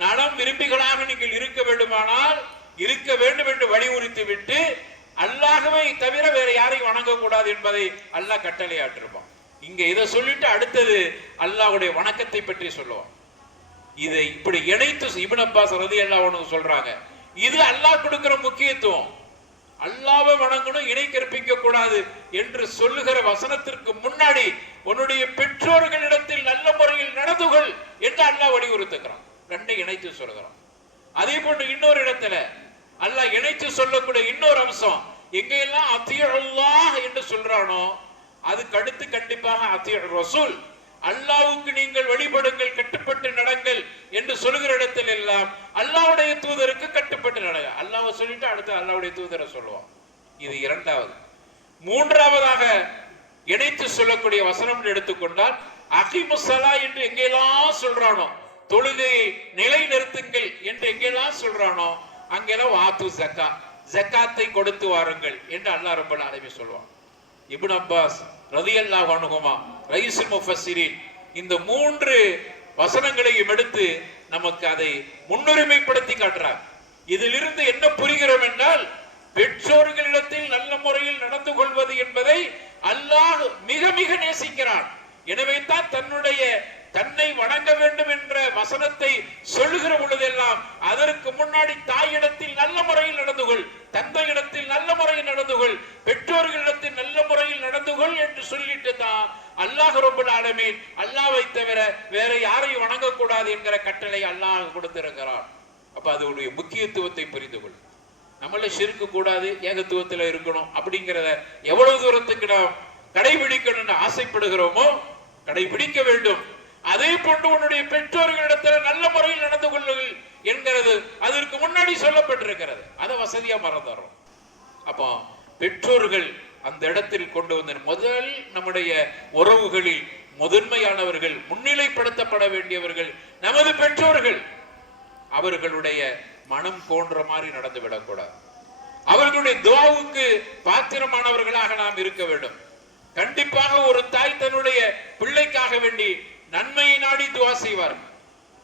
நலம் விரும்பிகளாக நீங்கள் இருக்க வேண்டுமானால் இருக்க வேண்டும் என்று வலியுறுத்தி விட்டு அல்லாஹ்வை தவிர வேற யாரையும் வணங்கக்கூடாது என்பதை அல்லாஹ் கட்டளையாட்டிருப்பான். இங்க இதை சொல்லிட்டு அடுத்தது அல்லாஹ்வுடைய வணக்கத்தை பற்றி சொல்லுவான். இதை இப்படி இணைத்து இப்னு அப்பாஸ் ரலியல்லாஹு அன்ஹு சொல்றாங்க, இது அல்லாஹ் கொடுக்கிற முக்கியத்துவம். அல்லாஹ்வை வணங்கணும், இணை கற்பிக்க கூடாது என்று சொல்லுகிற வசனத்திற்கு முன்னாடி உன்னுடைய பெற்றோர்களிடத்தில் நல்ல முறையில் நடந்துகள் என்று அல்லாஹ் வலியுறுத்துகிறான். ரெண்டை இணைத்து சொல்கிறான். அதே போன்று இன்னொரு இடத்துல அல்லாஹ் இணைத்து சொல்லக்கூடிய இன்னொரு அம்சம், எங்கெல்லாம் அத்தியுல்லாஹ் என்று சொல்றானோ அதுக்கு அடுத்து கண்டிப்பாக அத்தியுர் ரசூல், அல்லாஹ்வுக்கு நீங்கள் வழிபடுங்கள், கட்டுப்பட்டு நடங்கள் என்று சொல்லுகிற இடத்தில் எல்லாம் அல்லாஹ்வுடைய தூதருக்கு கட்டுப்பட்டு நடங்க. அல்லாஹ்வை சொல்லிட்டு அடுத்து அல்லாஹ்வுடைய தூதரை சொல்லுவான். இது 2வது. 3வதாக இணைத்து சொல்லக்கூடிய வசனம் எடுத்துக்கொண்டால் அகிமுஸ்ஸலா என்று எங்கெல்லாம் சொல்றானோ, தொழுகையை நிலைநிறுத்துங்கள் என்று எங்கெல்லாம் சொல்றானோ அங்கெல்லாம் வாத்து ஜக்கா, ஜக்காத்தை கொடுத்து வாருங்கள் என்று அல்லாஹ் ரப்பல் ஆலமீன் சொல்வான். இப்னு அப்பாஸ் ரலியல்லாஹு அன்ஹுமா ரயீசுல் முஃபஸ்ஸிரீன் இந்த 3 வசனங்களையும் எடுத்து நமக்கு அதை முன்னுரிமைப்படுத்தி காட்டுறார். இதிலிருந்து என்ன புரிகிறோம் என்றால், பெற்றோர்களிடத்தில் நல்ல முறையில் நடந்து கொள்வது என்பதை அல்லாஹ் மிக மிக நேசிக்கிறான். எனவே தான் தன்னை வணங்க வேண்டும் என்ற வசனத்தை சொல்லுகிற பொழுதெல்லாம் அதற்கு முன்னாடி தாயிடத்தில் நல்ல முறையில் நடந்து கொள், தந்தையிடத்தில் நல்ல முறையில் நடந்து கொள், பெற்றோர்களிடத்தில் நல்ல முறையில் நடந்து கொள் என்று சொல்லிட்டு தான் அல்லாஹ் ரப்பல் ஆலமீன் அல்லாஹ்வை தவிர வேற யாரையும் வணங்கக்கூடாது என்கிற கட்டளை அல்லாஹ் கொடுத்திருக்கிறான். அப்ப அதோடைய முக்கியத்துவத்தை புரிந்து கொள். நம்மள ஷிர்க் கூடாது, ஏகத்துவத்தில் இருக்கணும் அப்படிங்கிறத எவ்வளவு தூரத்துக்கு நாம் கடைபிடிக்கணும்னு ஆசைப்படுகிறோமோ கடைபிடிக்க வேண்டும். அதே போன்று உன்னுடைய பெற்றோர்களிடத்தில் நல்ல முறையில் நடந்து கொள்ளுங்கள் என்கிறது அதற்கு முன்னாடி சொல்லப்பட்டிருக்கிறது. அதை வசதியா மறந்துறோம். அப்போ பெற்றோர்கள் அந்த இடத்தில் கொண்டு வந்த முதல் நம்முடைய உறவுகளில் முதன்மையானவர்கள், முன்னிலைப்படுத்தப்பட வேண்டியவர்கள் நமது பெற்றோர்கள். அவர்களுடைய மனம் போன்ற மாதிரி நடந்து விடக்கூடாது. அவர்களுடைய துஆவுக்கு பாத்திரமானவர்களாக நாம் இருக்க வேண்டும். கண்டிப்பாக ஒரு தாய் தன்னுடைய பிள்ளைக்காக வேண்டி நன்மையை நாடி துஆ செய்வார்.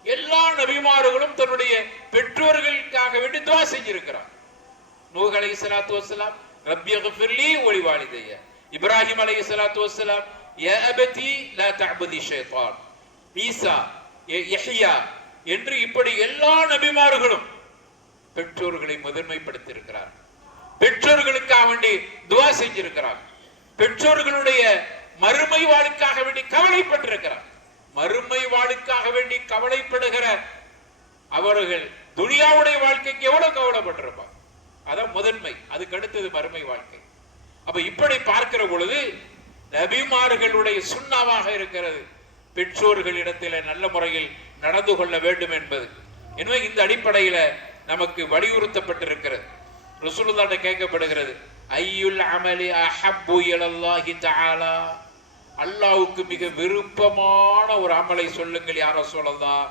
எல்லா நபிமார்களும் தன்னுடைய பெற்றோர்களுக்காக வேண்டி துஆ செஞ்சிருக்கிறார். நூஹ் அலைஹிஸ்ஸலாத்து வஸ்ஸலாம் ரப்பி இக்ஃபிர்லி வ லிவாலிதைய, இப்ராஹிம் அலைஹிஸ்ஸலாத்து வஸ்ஸலாம் யா அபதி லா தஅபுதி ஷைத்தான், ஈசா, யஹ்யா என்று இப்படி எல்லா நபிமார்களும் பெற்றோர்களை முதன்மைப்படுத்தி இருக்கிறார். பெற்றோர்களுக்காக வேண்டி துஆ செஞ்சிருக்கிறார். பெற்றோர்களுடைய மறுமை வாழ்க்காக வேண்டி கவலைப்பட்டிருக்கிறார். மறுமை வாழ்க்காக வேண்டி கவலைப்படுகிற அவர்கள் துனியாவுடைய வாழ்க்கைக்கு எவ்வளவு கவலைப்பட்டிருப்பார். அதான் முதன்மை. அதுக்கு அடுத்தது மறுமை வாழ்க்கை. அப்ப இப்படி பார்க்கிற பொழுது நபிமார்களுடைய சுண்ணாவாக இருக்கிறது பெற்றோர்களிடத்தில் நல்ல முறையில் நடந்து கொள்ள வேண்டும் என்பது. எனவே இந்த அடிப்படையில நமக்கு வலியுறுத்தப்பட்டிருக்கிறது. ரசூலுல்லாஹ்ட்ட கேட்கப்படுகிறது, ஐயுல் அமலி அஹப்பு இலல்லாஹி தஆலா, அல்லாஹ்வுக்கு மிக விருப்பமான ஒரு அமலை சொல்லுங்கள் யா ரசூலல்லாஹ்.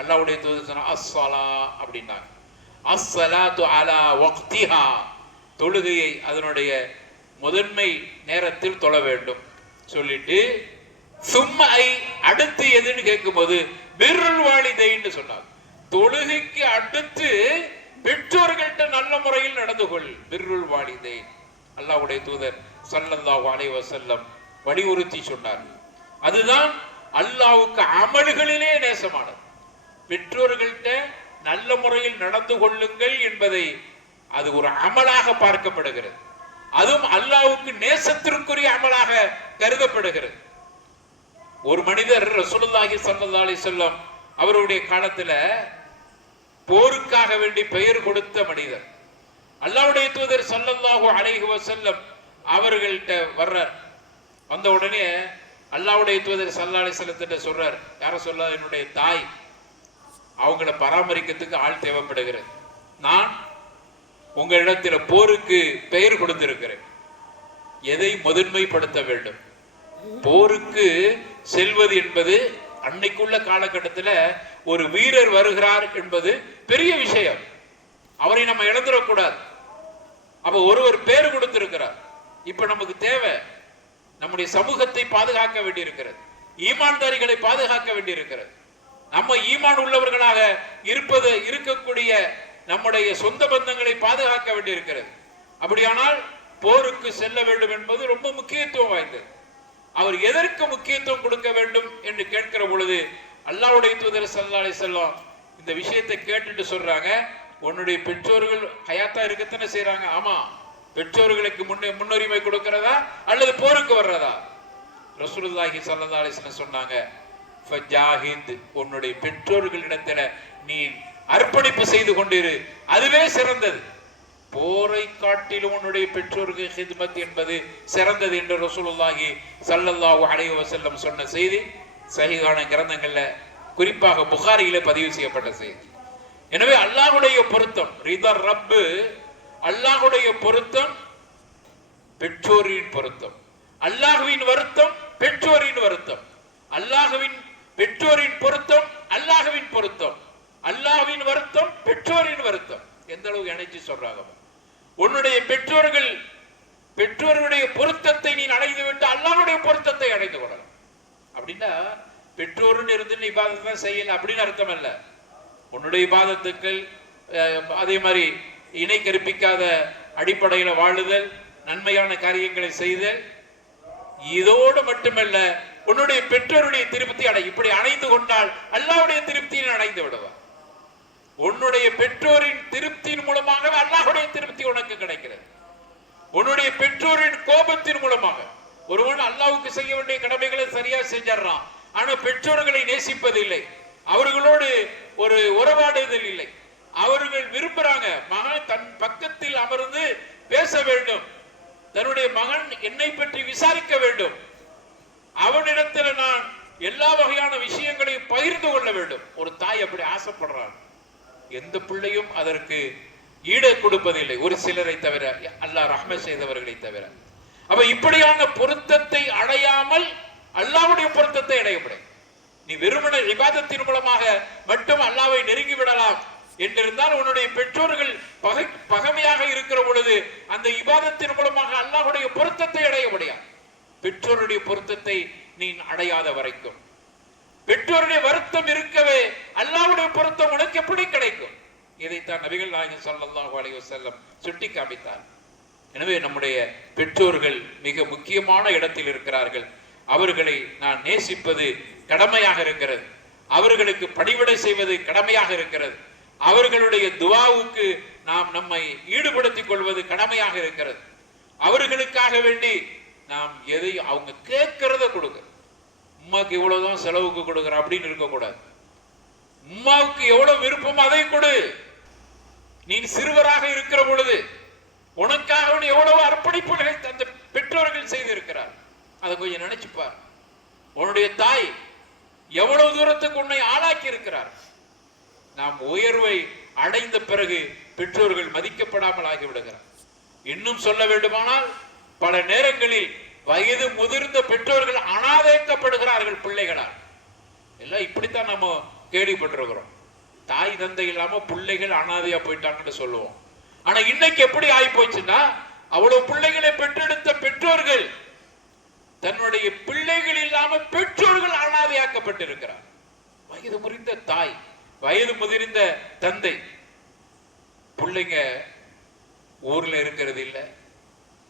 அல்லாஹ்வுடைய தூதர் சொன்னாங்க அஸ்ஸலா அப்படின்னாங்க. அஸ்ஸலாத்து அலா வக்திஹா, தொழுகையை அதனுடைய முதன்மை நேரத்தில் தொழ வேண்டும் சொல்லிட்டு, சும்மா அடுத்து எதுன்னு கேட்கும்போது பிர்ருல் வாலிதைன்னு சொன்னாங்க. தொழுகைக்கு அடுத்து பெற்றோர்கள்ட்ட நல்ல முறையில் நடந்து கொள், பிர்ருல் வாலிதை. அல்லாஹ்வுடைய தூதர் ஸல்லல்லாஹு அலைஹி வஸல்லம் வலியுறுத்தி சொன்னார். அதுதான் அல்லாஹ்வுக்கு அமல்களிலே நேசமானது. பெற்றோர்கள்ட்ட நல்ல முறையில் நடந்து கொள்ளுங்கள் என்பதை அது ஒரு அமலாக பார்க்கப்படுகிறது. அதுவும் அல்லாஹ்வுக்கு நேசத்திற்குரிய அமலாக கருதப்படுகிறது. ஒரு மனிதர் ரசூலுல்லாஹி ஸல்லல்லாஹு அலைஹி வஸல்லம் அவருடைய காலத்துல போருக்காக வேண்டி பெயர் கொடுத்த மனிதர். அல்லாஹ்வுடைய தூதர் ஸல்லல்லாஹு அலைஹி வஸல்லம் அவர்கள்ட்ட வர்றார். வந்த உடனே அல்லாஹ்வுடைய தூதர் ஸல்லல்லாஹு அலைஹி வஸல்லம் சொல்றார், யார சொல்ல, என்னுடைய தாய், அவங்கள பராமரிக்கிறதுக்கு ஆள் தேவைப்படுகிறது. நான் உங்களிடத்தில் போருக்கு பெயர் கொடுத்திருக்கிறேன். எதை முதன்மைப்படுத்த வேண்டும்? போருக்கு செல்வது என்பது அன்னைக்குள்ள காலகட்டத்தில் ஒரு வீரர் வருகிறார் என்பது பெரிய விஷயம். அவரை நம்ம இழந்துடக்கூடாது. அப்ப ஒருவர் பேர் கொடுத்திருக்கிறார். இப்ப நமக்கு தேவை, நம்முடைய சமூகத்தை பாதுகாக்க வேண்டியிருக்கிறது, ஈமான்தாரிகளை பாதுகாக்க வேண்டியிருக்கிறது. நம்ம ஈமான் உள்ளவர்களாக இருக்கக்கூடிய நம்முடைய சொந்த பந்தங்களை பாதுகாக்க வேண்டியிருக்கிறது. அப்படியானால் போருக்கு செல்ல வேண்டும் என்பது ரொம்ப முக்கியத்துவம் வாய்ந்தது. அவர் எதற்கு முக்கியத்துவம் கொடுக்க வேண்டும் என்று கேட்கிற பொழுது அல்லாஹ்வுடைய தூதர் ஸல்லல்லாஹு அலைஹி வஸல்லம் இந்த விஷயத்தை கேட்டுட்டு சொல்றாங்க, உன்னுடைய பெற்றோர்கள் ஹயாத்தா இருக்கத்தானே செய்யறாங்க. ஆமா, பெற்றோர்களுக்கு முன்னுரிமை கொடுக்கிறதா அல்லது போருக்கு வர்றதா? ரசூலுல்லாஹி ஸல்லல்லாஹு அலைஹி வஸல்லம் சொன்னாங்க, ஃபஜாஹித், உன்னுடைய பெற்றோர்களிடத்தில் நீ அர்ப்பணிப்பு செய்து கொண்டிரு, அதுவே சிறந்தது. போரை காட்டிலும் உன்னுடைய பெற்றோருக்கு ஹித்மத் என்பது சிறந்தது என்று ரசூலுல்லாஹி ஸல்லல்லாஹு அலைஹி வஸல்லம் சொன்ன செய்தி சஹீஹான கிரந்தங்கள்ல, குறிப்பாக புகாரியில பதிவு செய்யப்பட்ட செய்தி. எனவே அல்லாஹ்வுடைய பொருத்தம், ரிதா ரப்பு, அல்லாஹ்வுடைய பொருத்தம் பெற்றோரின் பொருத்தம், அல்லாஹ்வின் வருத்தம் பெற்றோரின் வருத்தம், அல்லாஹ்வின் பெற்றோரின் பொருத்தம் அல்லாஹ்வின் பொருத்தம், அல்லாஹ்வின் வருத்தம் பெற்றோரின் வருத்தம். எந்த அளவுக்கு இணைச்சு சொல்றாங்க. உன்னுடைய பெற்றோருடைய பொருத்தத்தை நீ அடைந்து விட்டு அல்லாஹ்வுடைய பொருத்தத்தை அடைந்து கொள்ளலாம். அப்படின்னா பெற்றோருன்னு இருந்து நீ இபாதத் தான் செய்யல அப்படின்னு அர்த்தம் அல்ல. உன்னுடைய இபாதத்துக்கள் அதே மாதிரி இணை கற்பிக்காத அடிப்படையில் வாழுதல், நன்மையான காரியங்களை செய்தல், இதோடு மட்டுமல்ல உன்னுடைய பெற்றோருடைய திருப்தி இப்படி அடைந்து கொண்டால் அல்லாஹ்வுடைய திருப்தியை அடைந்து விடுவார். உன்னுடைய பெற்றோரின் திருப்தியின் மூலமாக அல்லாஹ்வுடைய திருப்தி உனக்கு கிடைக்கிறது. உன்னுடைய பெற்றோரின் கோபத்தின் மூலமாக ஒருவன் அல்லாஹ்வுக்கு செய்ய வேண்டிய கடமைகளை சரியா செஞ்சிடறான், ஆனா பெற்றோர்களை நேசிப்பதில்லை, அவர்களோடு ஒரு உறவாடுதல் இல்லை. அவர்கள் விரும்புறாங்க மகன் தன் பக்கத்தில் அமர்ந்து பேச வேண்டும், தன்னுடைய மகன் என்னை பற்றி விசாரிக்க வேண்டும், அவனிடத்தில் நான் எல்லா வகையான விஷயங்களையும் பகிர்ந்து கொள்ள வேண்டும். ஒரு தாய் அப்படி ஆசைப்படுறாங்க. எந்த பிள்ளையும் அதற்கு ஈடு கொடுப்பதில்லை, ஒரு சிலரை தவிர, அல்லாஹ் ரஹ்மத் செய்தவர்களை தவிர. அப்ப இப்படியான பொருத்தத்தை அடையாமல் அல்லாஹ்வுடைய பொருத்தத்தை அடைய முடியும். நீ வெறுமன இபாதத்தின் மூலமாக மட்டும் அல்லாஹ்வை நெருங்கி விடலாம் என்றிருந்தால் உன்னுடைய பெற்றோர்கள் பகைமையாக இருக்கிற பொழுது அந்த இபாதத்தின் மூலமாக அல்லாஹ்வுடைய பொருத்தத்தை அடைய முடியாது. பெற்றோருடைய பொருத்தத்தை நீ அடையாத வரைக்கும், பெற்றோருடைய வருத்தம் இருக்கவே அல்லாஹ்வுடைய பொருத்தம் உனக்கு எப்படி கிடைக்கும்? இதைத்தான் நபிகள் நாயகம் ஸல்லல்லாஹு அலைஹி வஸல்லம் சுட்டி காமித்தார். எனவே நம்முடைய பெற்றோர்கள் மிக முக்கியமான இடத்தில் இருக்கிறார்கள். அவர்களை நான் நேசிப்பது கடமையாக இருக்கிறது, அவர்களுக்கு பணிவிடை செய்வது கடமையாக இருக்கிறது, அவர்களுடைய துஆவுக்கு நாம் நம்மை ஈடுபடுத்திக் கொள்வது கடமையாக இருக்கிறது. அவர்களுக்காக வேண்டி நாம் எதை அவங்க கேட்கிறத கொடுக்க, உமாக்கு இவ்வளவுதான் செலவுக்கு கொடுக்குற அப்படின்னு இருக்கக்கூடாது. உம்மாவுக்கு எவ்வளவு விருப்பம் அதை கொடு. நீ சிறுவராக இருக்கிற பொழுது உனக்காக எவ்வளவு அர்ப்பணிப்புகளை அந்த பெற்றோர்கள் செய்திருக்கிறார். அதை கொஞ்சம் நினைச்சுப்பார். உன்னுடைய தாய் எவ்வளவு தூரத்துக்கு உன்னை ஆளாக்கி இருக்கிறார். நாம் உயர்வை அடைந்த பிறகு பெற்றோர்கள் மதிக்கப்படாமல் ஆகிவிடுகிறார். இன்னும் சொல்ல வேண்டுமானால் பல நேரங்களில் வயது முதிர்ந்த பெற்றோர்கள் அனாதைக்கப்படுகிறார்கள் பிள்ளைகளால். எல்லாம் இப்படித்தான் நம்ம கேள்விப்பட்டிருக்கிறோம். தாய் தந்தை இல்லாம பிள்ளைகள் அனாதையா போயிட்டாங்கன்னு சொல்லுவோம். ஆனா இன்னைக்கு எப்படி ஆகி போச்சுன்னா, அவ்வளவு பிள்ளைகளை பெற்றெடுத்த பெற்றோர்கள் தன்னுடைய பிள்ளைகள் இல்லாம பெற்றோர்கள் அனாதையாக்கப்பட்டிருக்கிறார். வயது முதிர்ந்த தாய், வயது முதிர்ந்த தந்தை, பிள்ளைங்க ஊர்ல இருக்கிறது இல்லை,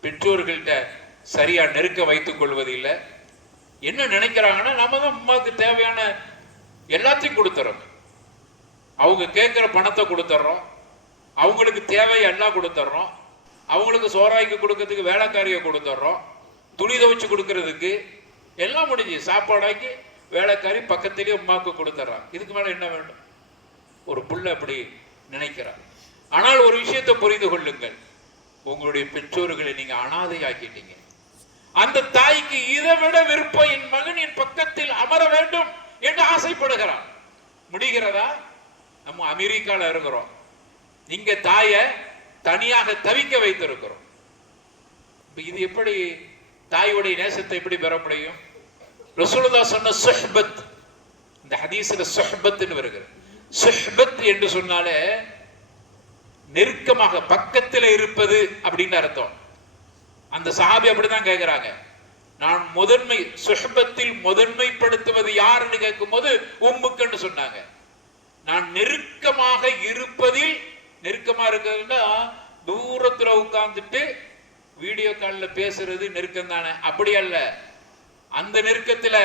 பெற்றோர்கள்ட்ட சரியா நெருக்க வைத்துக் கொள்வது இல்லை. என்ன நினைக்கிறாங்கன்னா, நம்ம தான் அம்மாவுக்கு தேவையான எல்லாத்தையும் கொடுத்துறோம், அவங்க கேட்கிற பணத்தை கொடுத்துட்றோம், அவங்களுக்கு தேவையை எல்லாம் கொடுத்துட்றோம், அவங்களுக்கு சோறாய்க்கு கொடுக்கறதுக்கு வேலைக்காரியை கொடுத்துட்றோம், துணி துவைச்சு கொடுக்கறதுக்கு எல்லாம் முடிஞ்சு, சாப்பாடாக்கி வேலைக்காரி பக்கத்திலேயே அம்மாவுக்கு கொடுத்துட்றான். இதுக்கு மேல என்ன வேண்டும்? ஒரு புள்ள அப்படி நினைக்கிறார். ஆனால் ஒரு விஷயத்தை புரிந்து கொள்ளுங்கள், உங்களுடைய பெற்றோர்களை நீங்க அனாதை ஆக்கிட்டீங்க. அந்த தாய்க்கு இதை விட விருப்பம் என் மகன் என் பக்கத்தில் அமர வேண்டும் என்று ஆசைப்படுகிறான். முடிகிறதா? நம்ம அமெரிக்கால இருக்கிறோம், இங்க தாய தனியாக தவிக்க வைத்திருக்கிறோம். இது எப்படி தாயுடைய நேசத்தை எப்படி பெற முடியும்? ரசூலுல்லாஹ் சொன்ன சுஹ்பத், இந்த ஹதீஸ்ல சுஹ்பத்னு வருகிறது. சுஹ்பத் என்று சொன்னாலே நெருக்கமாக பக்கத்தில் இருப்பது அப்படின்னு அர்த்தம். அந்த சஹாபி அப்படிதான் கேட்கிறாங்க, நான் முதன்மை சுஹ்பத்தில் முதன்மைப்படுத்துவது யாருன்னு கேட்கும் போது உம்முக்குன்னு சொன்னாங்க. நான் நெருக்கமாக இருப்பதில், நெருக்கமா இருக்கிறதுனா தூரத்துல உட்கார்ந்துட்டு வீடியோ காலில் பேசுறது நெருக்கம் தானே, அப்படி அல்ல. அந்த நெருக்கத்துல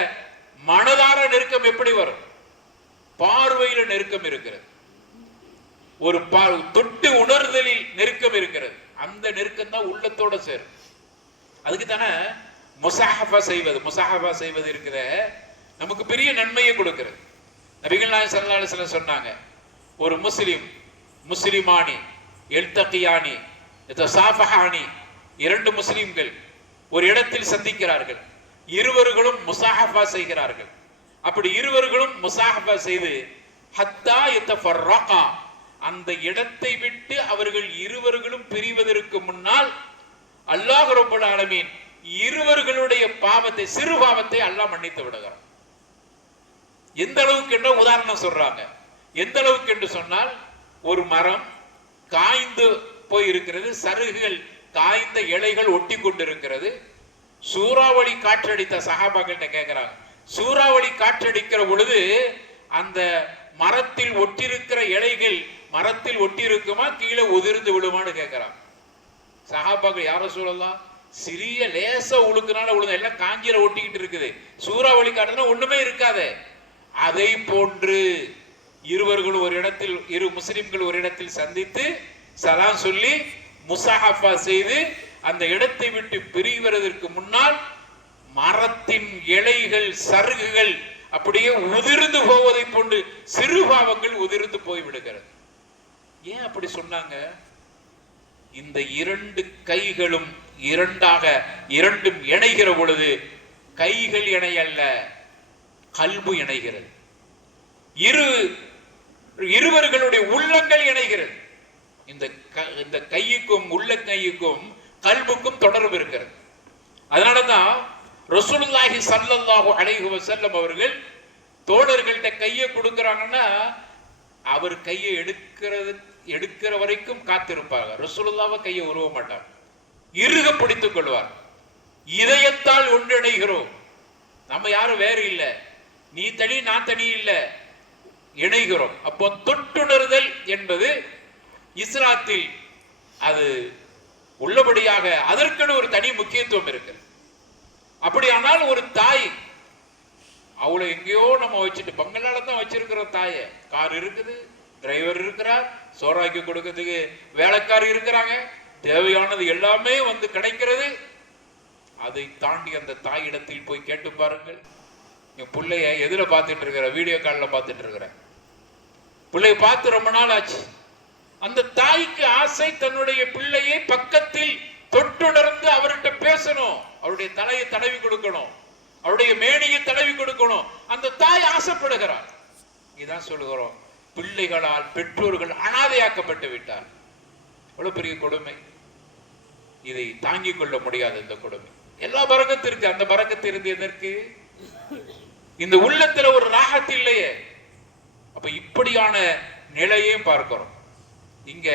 மனதார நெருக்கம் எப்படி வரும்? பார்வையில நெருக்கம் இருக்கிறது, ஒரு தொட்டு உணர்தலில் நெருக்கம் இருக்கிறது. அந்த நெருக்கம் தான் உள்ளத்தோட சேரும். அதுக்கு தானே முசாஹபா செய்வது, முசாஹபா செய்வது இருக்கிற நமக்கு பெரிய நன்மையை கொடுக்கிறது. நபிகள் நாயகம் ஸல்லல்லாஹு அலைஹி வஸல்லம் சொன்னாங்க, ஒரு முஸ்லிம் முஸ்லிமானி எல்தகியானி யதசாஃபஹானி, இரண்டு முஸ்லிம்கள் ஒரு இடத்தில் சந்திக்கிறார்கள், இருவர்களும் முசாஹபா செய்கிறார்கள். அப்படி இருவர்களும் முசாஹபா செய்து ஹத்தா யதஃபர்ரகா, அந்த இடத்தை விட்டு அவர்கள் இருவர்களும் பிரிவதற்கு முன்னால் அல்லாஹ் ரப்பல் ஆலமீன் இருவர்களுடைய பாவத்தை, சிறு பாவத்தை அல்லாஹ் மன்னித்து விடுகிறார். எந்த அளவுக்கு என்ற உதாரணம் சொல்றாங்க. எந்த அளவுக்கு என்று சொன்னால், ஒரு மரம் காய்ந்து போய் இருக்கிறது, சருகுகள் காய்ந்த இலைகள் ஒட்டி கொண்டிருக்கிறது. சூறாவளி காற்றடித்த சஹாபாக்கிட்ட கேட்கிறாங்க, சூறாவளி காற்றடிக்கிற பொழுது அந்த மரத்தில் ஒட்டிருக்கிற இலைகள் மரத்தில் ஒட்டி இருக்குமா, கீழே உதிர்ந்து விழுமான்னு கேட்கிறாங்க. சஹாபாக்கள், யார சொல்லலாம், சிறிய லேச உழுக்குனால உழுது, எல்லாம் காஞ்சியில ஒட்டிக்கிட்டு இருக்குது, சூறாவளி காற்றுனா ஒண்ணுமே இருக்காது. அதை போன்று இருவர்கள் ஒரு இடத்தில், இரு முஸ்லிம்கள் ஒரு இடத்தில் சந்தித்து சலாம் சொல்லி முசாஹபா செய்து அந்த இடத்தை விட்டு பிரிவதற்கு முன்னால் மரத்தின் இலைகள் சருகுகள் அப்படியே உதிர்ந்து போவதை போன்று சிறு பாவங்கள் உதிர்ந்து போய்விடுகிறது. ஏன் அப்படி சொன்னாங்க? இந்த இரண்டு கைகளும் இரண்டாக, இரண்டும் இணைகிற பொழுது கைகள் இணையல்ல, கல்பு இணைகிறது. இருவர்களுடைய உள்ளங்கள் இணைகிறது. இந்த கையுக்கும் உள்ள கையுக்கும் கல்புக்கும் தொடர்பு இருக்கிறது. அதனாலதான் ரசூலுல்லாஹி ஸல்லல்லாஹு அலைஹி வஸல்லம் அவர்கள் தோழர்கள்ட்ட கையை கொடுக்கறாங்கன்னா அவர் கையை எடுக்கிற வரைக்கும் காத்திருப்பாங்க. ரசூலுல்லாஹ்வை கையை உருவ மாட்டார், இறுக பிடித்துக் கொள்வார். இதயத்தால் ஒன்றிணைகிறோம், நம்ம யாரும் வேறு இல்லை, நீ தனி நான் தனி இல்லை, இணைகிறோம். அப்போ தொட்டுணர்தல் என்பது இஸ்லாத்தில் அது உள்ளபடியாக அதற்கென ஒரு தனி முக்கியத்துவம் இருக்கு. அப்படியானால் ஒரு தாய், அவளை எங்கேயோ நம்ம வச்சுட்டு பங்களால தான் வச்சிருக்கிறோம் தாயை. கார் இருக்குது, டிரைவர் இருக்கிறார், சோறாக்கி கொடுக்கிறதுக்கு வேலைக்காரி இருக்கிறாங்க, தேவையானது எல்லாமே வந்து கிடைக்கிறது. அதை தாண்டி அந்த தாய் இடத்தில் போய் கேட்டு பாருங்கள், என் பிள்ளைய எதுல பார்த்துட்டு இருக்கிற, வீடியோ காலில் பார்த்துட்டு இருக்கிற, பிள்ளையை பார்த்து ரொம்ப நாள் ஆச்சு. அந்த தாய்க்கு ஆசை தன்னுடைய பிள்ளையை பக்கத்தில் தொட்டுணர்ந்து அவர்கிட்ட பேசணும், அவருடைய தலையை தடவி கொடுக்கணும், அவருடைய மேனியை தடவி கொடுக்கணும். அந்த தாய் ஆசைப்படுகிறார். இதான் சொல்லுகிறோம், பிள்ளைகளால் பெற்றோர்கள் அனாதையாக்கப்பட்டு விட்டார். எவ்வளவு பெரிய கொடுமை! இதை தாங்கிக் கொள்ள முடியாது இந்த கொடுமை. எல்லா பரக்கத்து இருக்கு, அந்த பரக்கத்து இருந்து எதற்கு? இந்த உள்ளத்துல ஒரு ராகத்து இல்லையே. அப்ப இப்படியான நிலையையும் பார்க்கிறோம். இங்க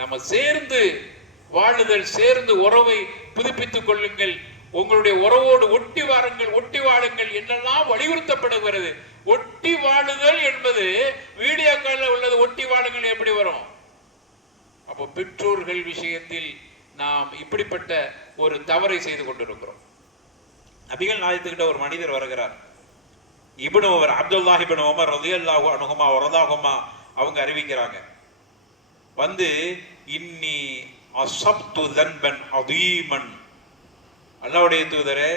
நம்ம சேர்ந்து வாழுதல், சேர்ந்து உறவை புதுப்பித்துக் கொள்ளுங்கள், உங்களுடைய உறவோடு ஒட்டி வாருங்கள், ஒட்டி வாழுங்கள் என்னெல்லாம் வலியுறுத்தப்படுகிறது. ஒட்டி வாழுதல் என்பது வீடியோக்கள் உள்ளது. ஒட்டி வாழுங்கள் எப்படி வரும்? அப்போ பெற்றோர்கள் விஷயத்தில் நாம் இப்படிப்பட்ட ஒரு தவறை செய்து கொண்டிருக்கிறோம். நபிகள் நாயகத்துக்கிட்ட ஒரு மனிதர் வருகிறார். இப்னு உமர், அப்துல்லாஹ் இப்னு உமர் ரலியல்லாஹு அன்ஹுமா வரதாஹுமா அவங்க அறிவிக்கிறாங்க. வந்து இன்னி அஸப்து தன்பன் அதீமன், அல்லாஹ்வுடைய தூதரே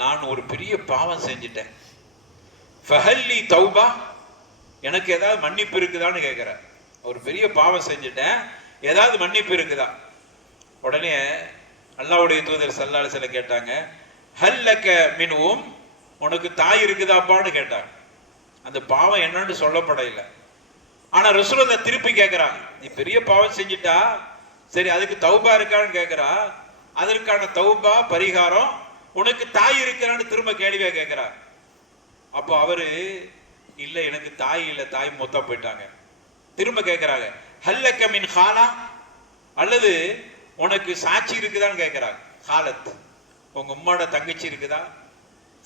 நான் ஒரு பெரிய பாவம் செஞ்சிட்டேன். ஃபஹல்லி தௌபா, எனக்கு ஏதாவது மன்னிப்பு இருக்குதான்னு கேட்கிறார். ஒரு பெரிய பாவம் செஞ்சிட்டேன், ஏதாவது மன்னிப்பு இருக்குதா? உடனே அல்லாஹ்வுடைய தூதர் ஸல்லல்லாஹு அலைஹி வஸல்லம் கேட்டாங்க, ஹல்லக மின்ஹும், உனக்கு தாய் இருக்குதாப்பான்னு கேட்டாங்க. அந்த பாவம் என்னன்னு சொல்லப்படல. ஆனா ரசூலுல்லாஹ் திருப்பி கேட்கிறாங்க, நீ பெரிய பாவம் செஞ்சிட்டா சரி, அதுக்கு தௌபா இருக்கான்னு கேட்கிறா. அதற்கான தௌபா பரிகாரம் உனக்கு தாய் இருக்கிறான்னு திரும்ப கேள்வியா கேட்கிறார். அப்போ அவரு இல்ல, எனக்கு தாய் இல்ல, தாய் மொத்தா போயிட்டாங்க. திரும்ப கேட்கிறாங்க, ஹல்லக மின் ஹாலா, அல்லது உனக்கு சாட்சி இருக்குதான்னு கேட்கிறாங்க. ஹாலத், உங்க உம்மாட தங்கச்சி இருக்குதா?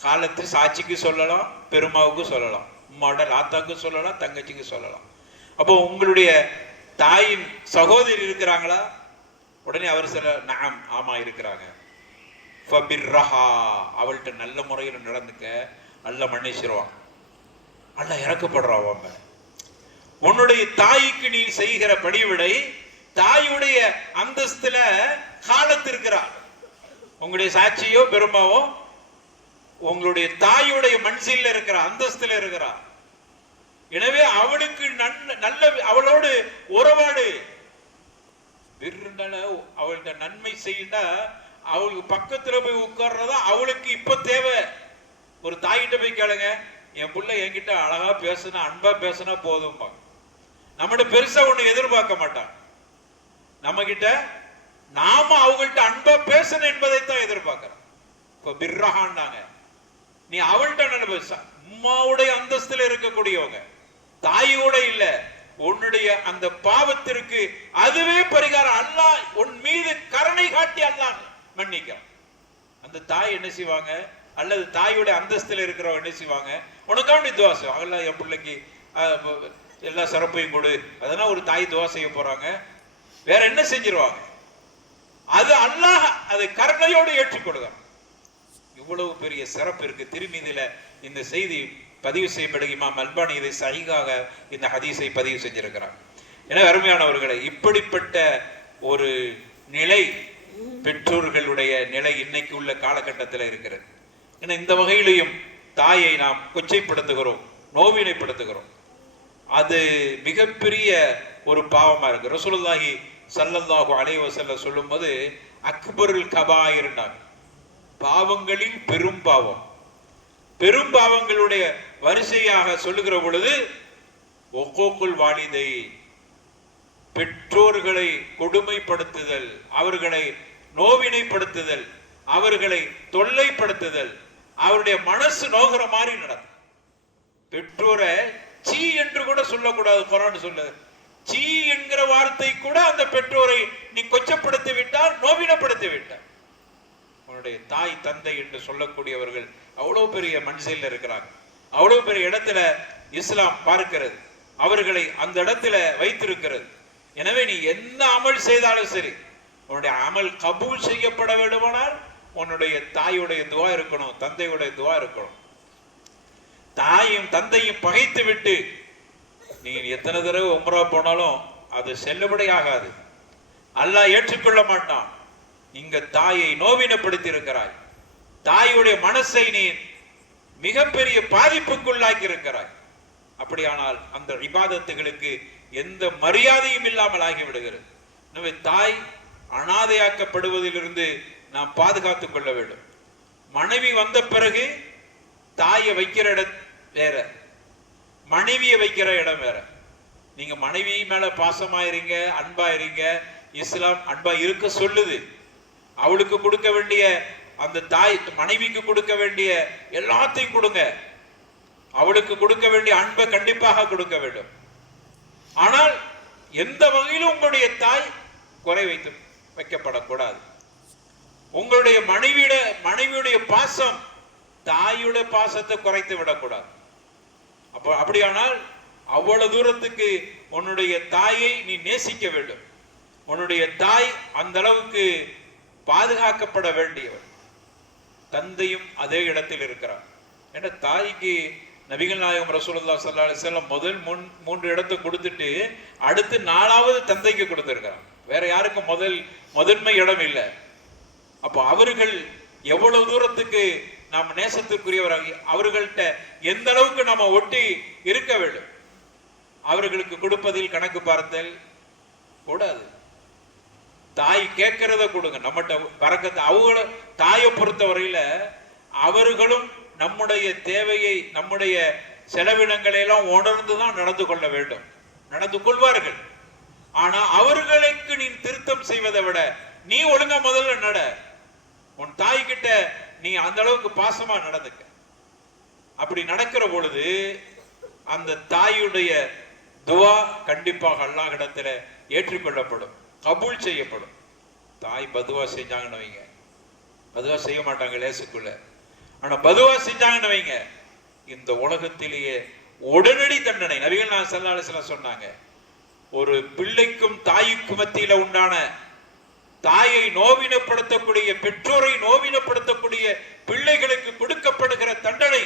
ஹாலத்து சாட்சிக்கு சொல்லலாம், பெருமாவுக்கு சொல்லலாம், உம்மாட லாத்தாவுக்கு சொல்லலாம், தங்கச்சிக்கு சொல்லலாம். அப்போ உங்களுடைய தாயின் சகோதரி இருக்கிறாங்களா? உடனே அவர் சொல்ல, நஅம், ஆமா இருக்கிறாங்க. ஃபபிர்ரஹா, அவள்கிட்ட நல்ல முறையில் நடந்துக்க, நல்ல மன்னிச்சிருவான், அல்ல இறக்கப்படுறான். உன்னுடைய தாய்க்கு நீ செய்கிற பணிவிடை, தாயுடைய அந்தஸ்துல காலத்து இருக்கிறார். உங்களுடைய சாட்சியோ பெருமாவோ உங்களுடைய தாயுடைய மனசில் இருக்கிற அந்தஸ்துல இருக்கிறார். எனவே அவளுக்கு நல்ல அவளோடு உறவாடு. அவள்கிட்ட நன்மை செய்யண்டா அவளுக்கு பக்கத்துல போய் உட்கார்றதா அவளுக்கு இப்ப தேவை. ஒரு தாயிட்ட போய் கேளுங்க, என் பிள்ளை என்கிட்ட அழகா பேசுனா, அன்பா பேசுனா போதும். நம்மகிட்ட பெருசா ஒண்ணு எதிர்பார்க்க மாட்டான். நம்ம கிட்ட நாம அவங்கள்ட்ட அன்பா பேசணும் என்பதைத்தான் எதிர்பார்க்கிறோம். நீ அவள்கிட்ட நல்ல பேச, உம்மாவுடைய அந்தஸ்துல இருக்கக்கூடியவங்க, தாயோட இல்ல, உன்னுடைய அந்த பாவத்திற்கு அதுவே பரிகாரம். அல்லாஹ் உன் மீது கருணை காட்டி அல்லாஹ் மன்னிக்க. அந்த தாய் என்ன செய்வாங்க, அல்லது தாயோட அந்தஸ்துல இருக்கிறவங்க என்ன செய்வாங்க, உனக்காண்டி துவா செய்வாங்க. அல்லாஹ் என் பிள்ளைக்கு எல்லா சிறப்பையும் கொடு, அதெல்லாம் ஒரு தாய் துவா செய்ய போறாங்க. வேற என்ன செஞ்சிருவாங்க? அது அல்லாஹ் அதை கருணையோடு ஏற்றுக்கொள்கிறான். இவ்வளவு பெரிய சிறப்பு இருக்கு திருமீதியில. இந்த செய்தி பதிவு செய்யப்படுகிற இமாம் அல்பானி இதை சஹீஹாக இந்த ஹதீஸை பதிவு செஞ்சிருக்கிறார். எனவே அருமையானவர்களை, இப்படிப்பட்ட ஒரு நிலை பெற்றோர்களுடைய நிலை இன்னைக்கு உள்ள காலகட்டத்தில் இருக்கிறது. ஏன்னா இந்த வகையிலையும் தாயை நாம் கொச்சைப்படுத்துகிறோம், நோவினைப்படுத்துகிறோம். அது மிகப்பெரிய ஒரு பாவமா இருக்கு. ரசூலுல்லாஹி ஸல்லல்லாஹு அலைஹி வஸல்லம் சொல்லும்போது அக்பருல் கபாயிர்னாங்க, பாவங்களில் பெரும் பாவம். பெரும் பாவங்களுடைய வரிசையாக சொல்லுகிற பொழுது ஒகோக்குல் வாலிதை, பெற்றோர்களை கொடுமைப்படுத்துதல், அவர்களை நோவினைப்படுத்துதல், அவர்களை தொல்லைப்படுத்துதல், அவருடைய மனசு நோகிற மாதிரி நடக்கும். பெற்றோரை சீ என்று கூட சொல்லக்கூடாது. குர்ஆன் சொல்லுது, சீ என்கிற வார்த்தை கூட அந்த பெற்றோரை நீ கொச்சப்படுத்தி விட்டால், நோவினப்படுத்தி விட்டார். உன்னுடைய தாய் தந்தை என்று சொல்லக்கூடியவர்கள் அவ்வளவு பெரிய மனுஷில் இருக்கிறாங்க, அவ்வளவு பெரிய இடத்துல இஸ்லாம் பார்க்கிறது, அவர்களை அந்த இடத்துல வைத்திருக்கிறது. எனவே நீ என்ன அமல் செய்தாலும் சரி, உன்னுடைய அமல் கபூல் செய்யப்பட வேண்டுமானால் உன்னுடைய தாயுடைய துவா இருக்கணும், தந்தையுடைய துவா இருக்கணும். தாயும் தந்தையும் பகைத்து விட்டு நீ எத்தனை தடவை உம்ரா போனாலும் அது செல்லுபடி ஆகாது, அல்லாஹ் ஏற்றுக்கொள்ள மாட்டான். இங்க தாயை நோவினப்படுத்தி இருக்கிறாய், தாயுடைய மனசை நீ மிகப்பெரிய பாதிப்புக்குள்ளாக்கி இருக்கிறாய். அப்படியானால் அந்த இபாதத்துகளுக்கு எந்த மரியாதையும் இல்லாமல் ஆகிவிடுகிறது. எனவே தாய் அனாதையாக்கப்படுவதிலிருந்து நாம் பாதுகாத்துக் கொள்ள வேண்டும். மனைவி வந்த பிறகு தாயை வைக்கிற இடம் வேற, மனைவியை வைக்கிற இடம் வேற. நீங்க மனைவி மேல பாசமாயிருங்க, அன்பாயிருங்க. இஸ்லாம் அன்பா இருக்க சொல்லுது. அவளுக்கு கொடுக்க வேண்டிய அந்த தாய் மனைவிக்கு கொடுக்க வேண்டிய எல்லாத்தையும் கொடுங்க. அவளுக்கு கொடுக்க வேண்டிய அன்பை கண்டிப்பாக கொடுக்க வேண்டும். ஆனால் எந்த வகையிலும் உங்களுடைய தாய் குறை வைக்கப்படக்கூடாது. உங்களுடைய மனைவியுடைய பாசம் தாயுடைய பாசத்தை குறைத்து விடக்கூடாது. அப்படியானால் அவ்வளவு தூரத்துக்கு உன்னுடைய தாயை நீ நேசிக்க வேண்டும். உன்னுடைய தாய் அந்த அளவுக்கு பாதுகாக்கப்பட வேண்டியவர். தந்தையும் அதே இடத்தில் இருக்கிறார். ஏன்னா தாய்க்கு நபிகள் நாயகம் ரசூலுல்லாஹி ஸல்லல்லாஹு அலைஹி வஸல்லம் முதல் 3 இடத்தை கொடுத்துட்டு அடுத்து 4வது தந்தைக்கு கொடுத்திருக்கிறார். வேற யாருக்கும் முதன்மை இடம் இல்லை. அப்போ அவர்கள் எவ்வளவு தூரத்துக்கு நாம் நேசத்துக்குரியவராக, அவர்கள்ட்ட எந்த அளவுக்கு நம்ம ஒட்டி இருக்க வேண்டும். அவர்களுக்கு கொடுப்பதில் கணக்கு பார்த்தல் கூடாது. தாய் கேட்கிறத கொடுங்க. நம்மகிட்ட பறக்கத்தை அவங்கள தாயை பொறுத்தவரையில அவர்களும் நம்முடைய தேவையை, நம்முடைய செலவினங்களை எல்லாம் உணர்ந்துதான் நடந்து கொள்ள வேண்டும். நடந்து கொள்வார்கள். ஆனா அவர்களுக்கு நீ திருத்தம் செய்வதை விட நீ ஒழுங்கா முதல்ல நட. உன் தாய் கிட்ட நீ அந்த அளவுக்கு பாசமா நடந்துக்க. அப்படி நடக்கிற பொழுது அந்த தாயுடைய துவா கண்டிப்பாக அல்லாஹ் இடத்துல ஏற்றுக்கொள்ளப்படும், கபூல் செய்யப்படும். தாய் பதுவா செஞ்சாங்கன்னு வைங்க, பதுவா செய்ய மாட்டாங்க லேசுக்குள்ள. ஆனா பதுவா செஞ்சாங்கன்னு வைங்க, இந்த உலகத்திலேயே உடனடி தண்டனை. நபிகள் நாயகம் ஸல்லல்லாஹு அலைஹி வஸல்லம் சொன்னாங்க, ஒரு பிள்ளைக்கும் தாய்க்கும் மத்தியில உண்டான தாயை நோவினப்படுத்தக்கூடிய, பெற்றோரை நோவினப்படுத்தக்கூடிய பிள்ளைகளுக்கு கொடுக்கப்படுகிற தண்டனை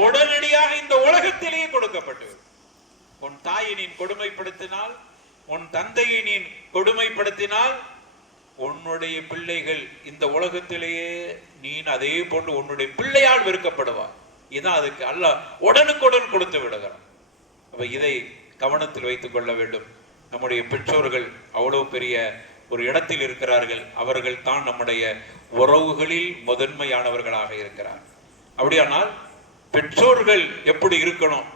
உடனடியாக இந்த உலகத்திலேயே கொடுக்கப்பட்டு, உன் தாயை நீ கொடுமைப்படுத்தினால், உன் தந்தையை நீ கொடுமைப்படுத்தினால், உன்னுடைய பிள்ளைகள் இந்த உலகத்திலேயே நீ அதே போன்று உன்னுடைய பிள்ளையால் வெறுக்கப்படுவார். இதான் அதுக்கு அல்லாஹ் உடனுக்குடன் கொடுத்து விடுகிறான். அப்ப இதை கவனத்தில் வைத்துக் கொள்ள வேண்டும். நம்முடைய பெற்றோர்கள் அவ்வளவு பெரிய ஒரு இடத்தில் இருக்கிறார்கள். அவர்கள் தான் நம்முடைய உறவுகளில் முதன்மையானவர்களாக இருக்கிறார். அப்படியானால் பெற்றோர்கள் எப்படி இருக்கணும்,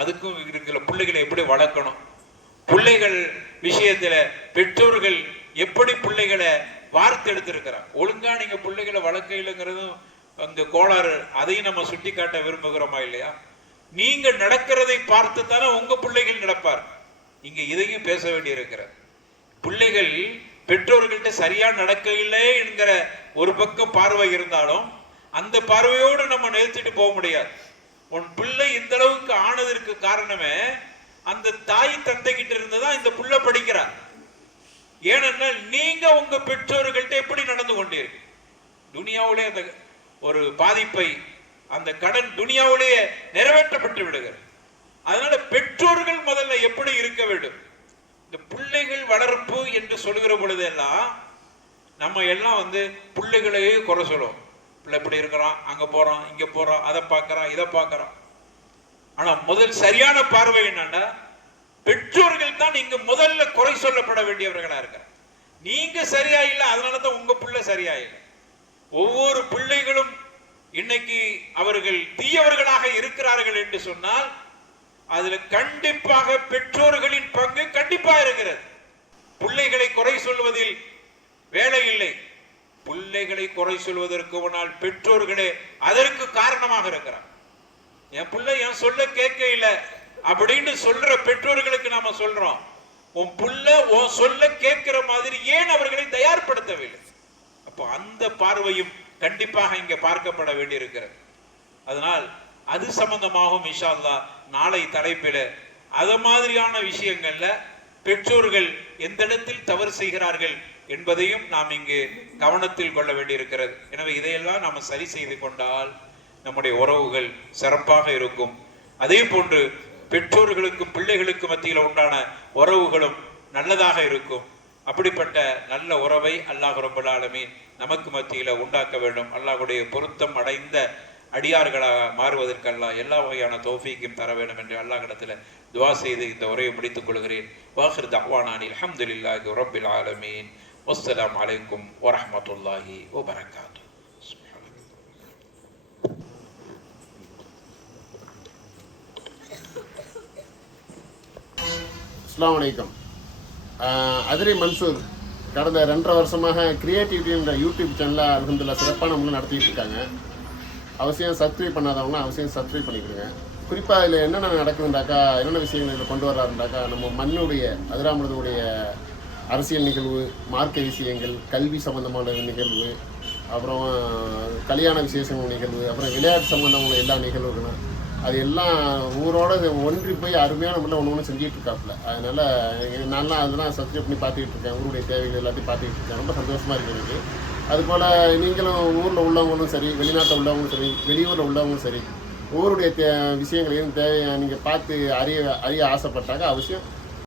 அதுக்கும் இருக்கிற பிள்ளைகளை எப்படி வளர்க்கணும், பிள்ளைகள் விஷயத்துல பெற்றோர்கள் எப்படி பிள்ளைகளை வார்த்தை எடுத்திருக்கிறார். ஒழுங்கா நீங்க பிள்ளைகளை வளர்க்க இல்லைங்கிறதும் அந்த கோளாறு. அதையும் நம்ம சுட்டி காட்ட விரும்புகிறோமா இல்லையா? நீங்க நடக்கிறதை பார்த்து தானே உங்க பிள்ளைகள் நடப்பார். இங்க இதையும் பேச வேண்டி இருக்கிற பிள்ளைகள் பெற்றோர்கள்ட்ட சரியா நடக்க இல்லை என்கிற ஒரு பக்கம் பார்வை இருந்தாலும் அந்த பார்வையோடு நம்ம நிறுத்திட்டு போக முடியாது. உன் பிள்ளை இந்த அளவுக்கு ஆனதற்கு காரணமே அந்த தாய் தந்தை கிட்ட இருந்துதான் இந்த புள்ள படிக்கிறார். ஏனென்றால் நீங்க உங்க பெற்றோர்கள்ட்ட எப்படி நடந்து கொண்டீர்கள். துனியாவிலே அந்த ஒரு பாதிப்பை, அந்த கடன் துனியாவிலேயே நிறைவேற்றப்பட்டு விடுகிறது. அதனால பெற்றோர்கள் முதல்ல எப்படி இருக்க வேண்டும். இந்த பிள்ளைகள் வளர்ப்பு என்று சொல்லுகிற பொழுதெல்லாம் நம்ம எல்லாம் பிள்ளைகளையே குறை சொல்லுவோம். பிள்ளை எப்படி இருக்கிறான், அங்க போறான், இங்க போறான், அதை பார்க்கறான், இதை பார்க்கறான். ஆனா முதல் சரியான பார்வை என்னன்னா, பெற்றோர்கள் தான் நீங்க முதல்ல குறை சொல்லப்பட வேண்டியவர்களா இருக்கிறார். நீங்க சரியா இல்லை, அதனாலதான் உங்க பிள்ளை சரியா இல்லை. ஒவ்வொரு பிள்ளைகளும் இன்னைக்கு அவர்கள் தீயவர்களாக இருக்கிறார்கள் என்று சொன்னால் அதுல கண்டிப்பாக பெற்றோர்களின் பங்கு கண்டிப்பா இருக்கிறது. பிள்ளைகளை குறை சொல்வதில் வேலை இல்லை. பிள்ளைகளை குறை சொல்வதற்கு முன்னால் பெற்றோர்களே அதற்கு காரணமாக இருக்கிறார். என் பிள்ளை என் சொல்ல கேட்க இல்லை அப்படின்னு சொல்ற பெற்றோர்களுக்கு நாம சொல்றோம், உன் புள்ள உன் சொல்ல கேட்கிற மாதிரி ஏன் அவர்களை தயார்படுத்தவில்லை? அப்போ அந்த பார்வையும் கண்டிப்பாக இங்க பார்க்கப்பட வேண்டியிருக்கிறது. அதனால் அது சம்பந்தமாகவும் இன்ஷா அல்லாஹ் நாளை தலைப்பில அத மாதிரியான விஷயங்கள்ல பெற்றோர்கள் எந்த இடத்தில் தவறு செய்கிறார்கள் என்பதையும் நாம் இங்கு கவனத்தில் கொள்ள வேண்டியிருக்கிறது. எனவே இதையெல்லாம் நாம் சரி செய்து கொண்டால் நம்முடைய உறவுகள் சிறப்பாக இருக்கும். அதே போன்று பெற்றோர்களுக்கும் பிள்ளைகளுக்கு மத்தியில் உண்டான உறவுகளும் நல்லதாக இருக்கும். அப்படிப்பட்ட நல்ல உறவை அல்லாஹ் ரப்பல் ஆலமீன் நமக்கு மத்தியில் உண்டாக்க வேண்டும். அல்லாஹ்வுடைய பொருத்தம் அடைந்த அடியார்களாக மாறுவதற்கெல்லாம் எல்லா வகையான தௌஃபீக்கையும் தர வேண்டும் என்று அல்லாஹ்விடத்தில் துஆ செய்து இந்த உரையை முடித்துக் கொள்கிறேன். வாஹிர் தஅவானானி அல்ஹம்துலில்லாஹி ரப்பில் ஆலமீன். வஸ்ஸலாமு அலைக்கும் வரஹ்மத்துல்லாஹி வபரகாத்துஹு. அஸ்ஸலாமு அலைக்கும். அதிரி மன்சூர் கடந்த 2.5 வருஷமாக கிரியேட்டிவிட்டின்ற யூடியூப் சேனலில் அல்ஹம்துலில்லாஹ் சிறப்பான முறையில் நடத்திட்டு இருக்காங்க. அவசியம் சப்ஸ்கிரைப் பண்ணாதவங்கன்னா அவசியம் சப்ஸ்கிரைப் பண்ணிக்கிடுங்க. குறிப்பாக இதில் என்னென்ன நடக்குதுண்டாக்கா, என்னென்ன விஷயங்கள் இதில் கொண்டு வர்றாருண்டாக்கா, நம்ம மண்ணுடைய அதிராமருடைய அரசியல் நிகழ்வு, மார்க்க விஷயங்கள், கல்வி சம்பந்தமான நிகழ்வு, அப்புறம் கல்யாண விசேஷங்கள் நிகழ்வு, அப்புறம் விளையாட்டு சம்பந்தமான எல்லா நிகழ்வுகளும் அது எல்லாம் ஊரோட ஒன்றி போய் அருமையான முறையில் ஒன்று செஞ்சுட்டு இருக்காப்புல. அதனால் நான்லாம் அதெல்லாம் சப்ஸ்கிரைப் பண்ணி பார்த்துக்கிட்டு இருக்கேன். ஊருடைய தேவைகள் எல்லாத்தையும் பார்த்துக்கிட்டு இருக்கேன். ரொம்ப சந்தோஷமாக இருக்குது எனக்கு. அதுபோல் நீங்களும் ஊரில் உள்ளவங்களும் சரி, வெளிநாட்டில் உள்ளவங்களும் சரி, வெளியூரில் உள்ளவங்களும் சரி, ஊருடைய விஷயங்களையும் தேவையை நீங்கள் பார்த்து அறிய ஆசைப்பட்டாக்க அவசியம்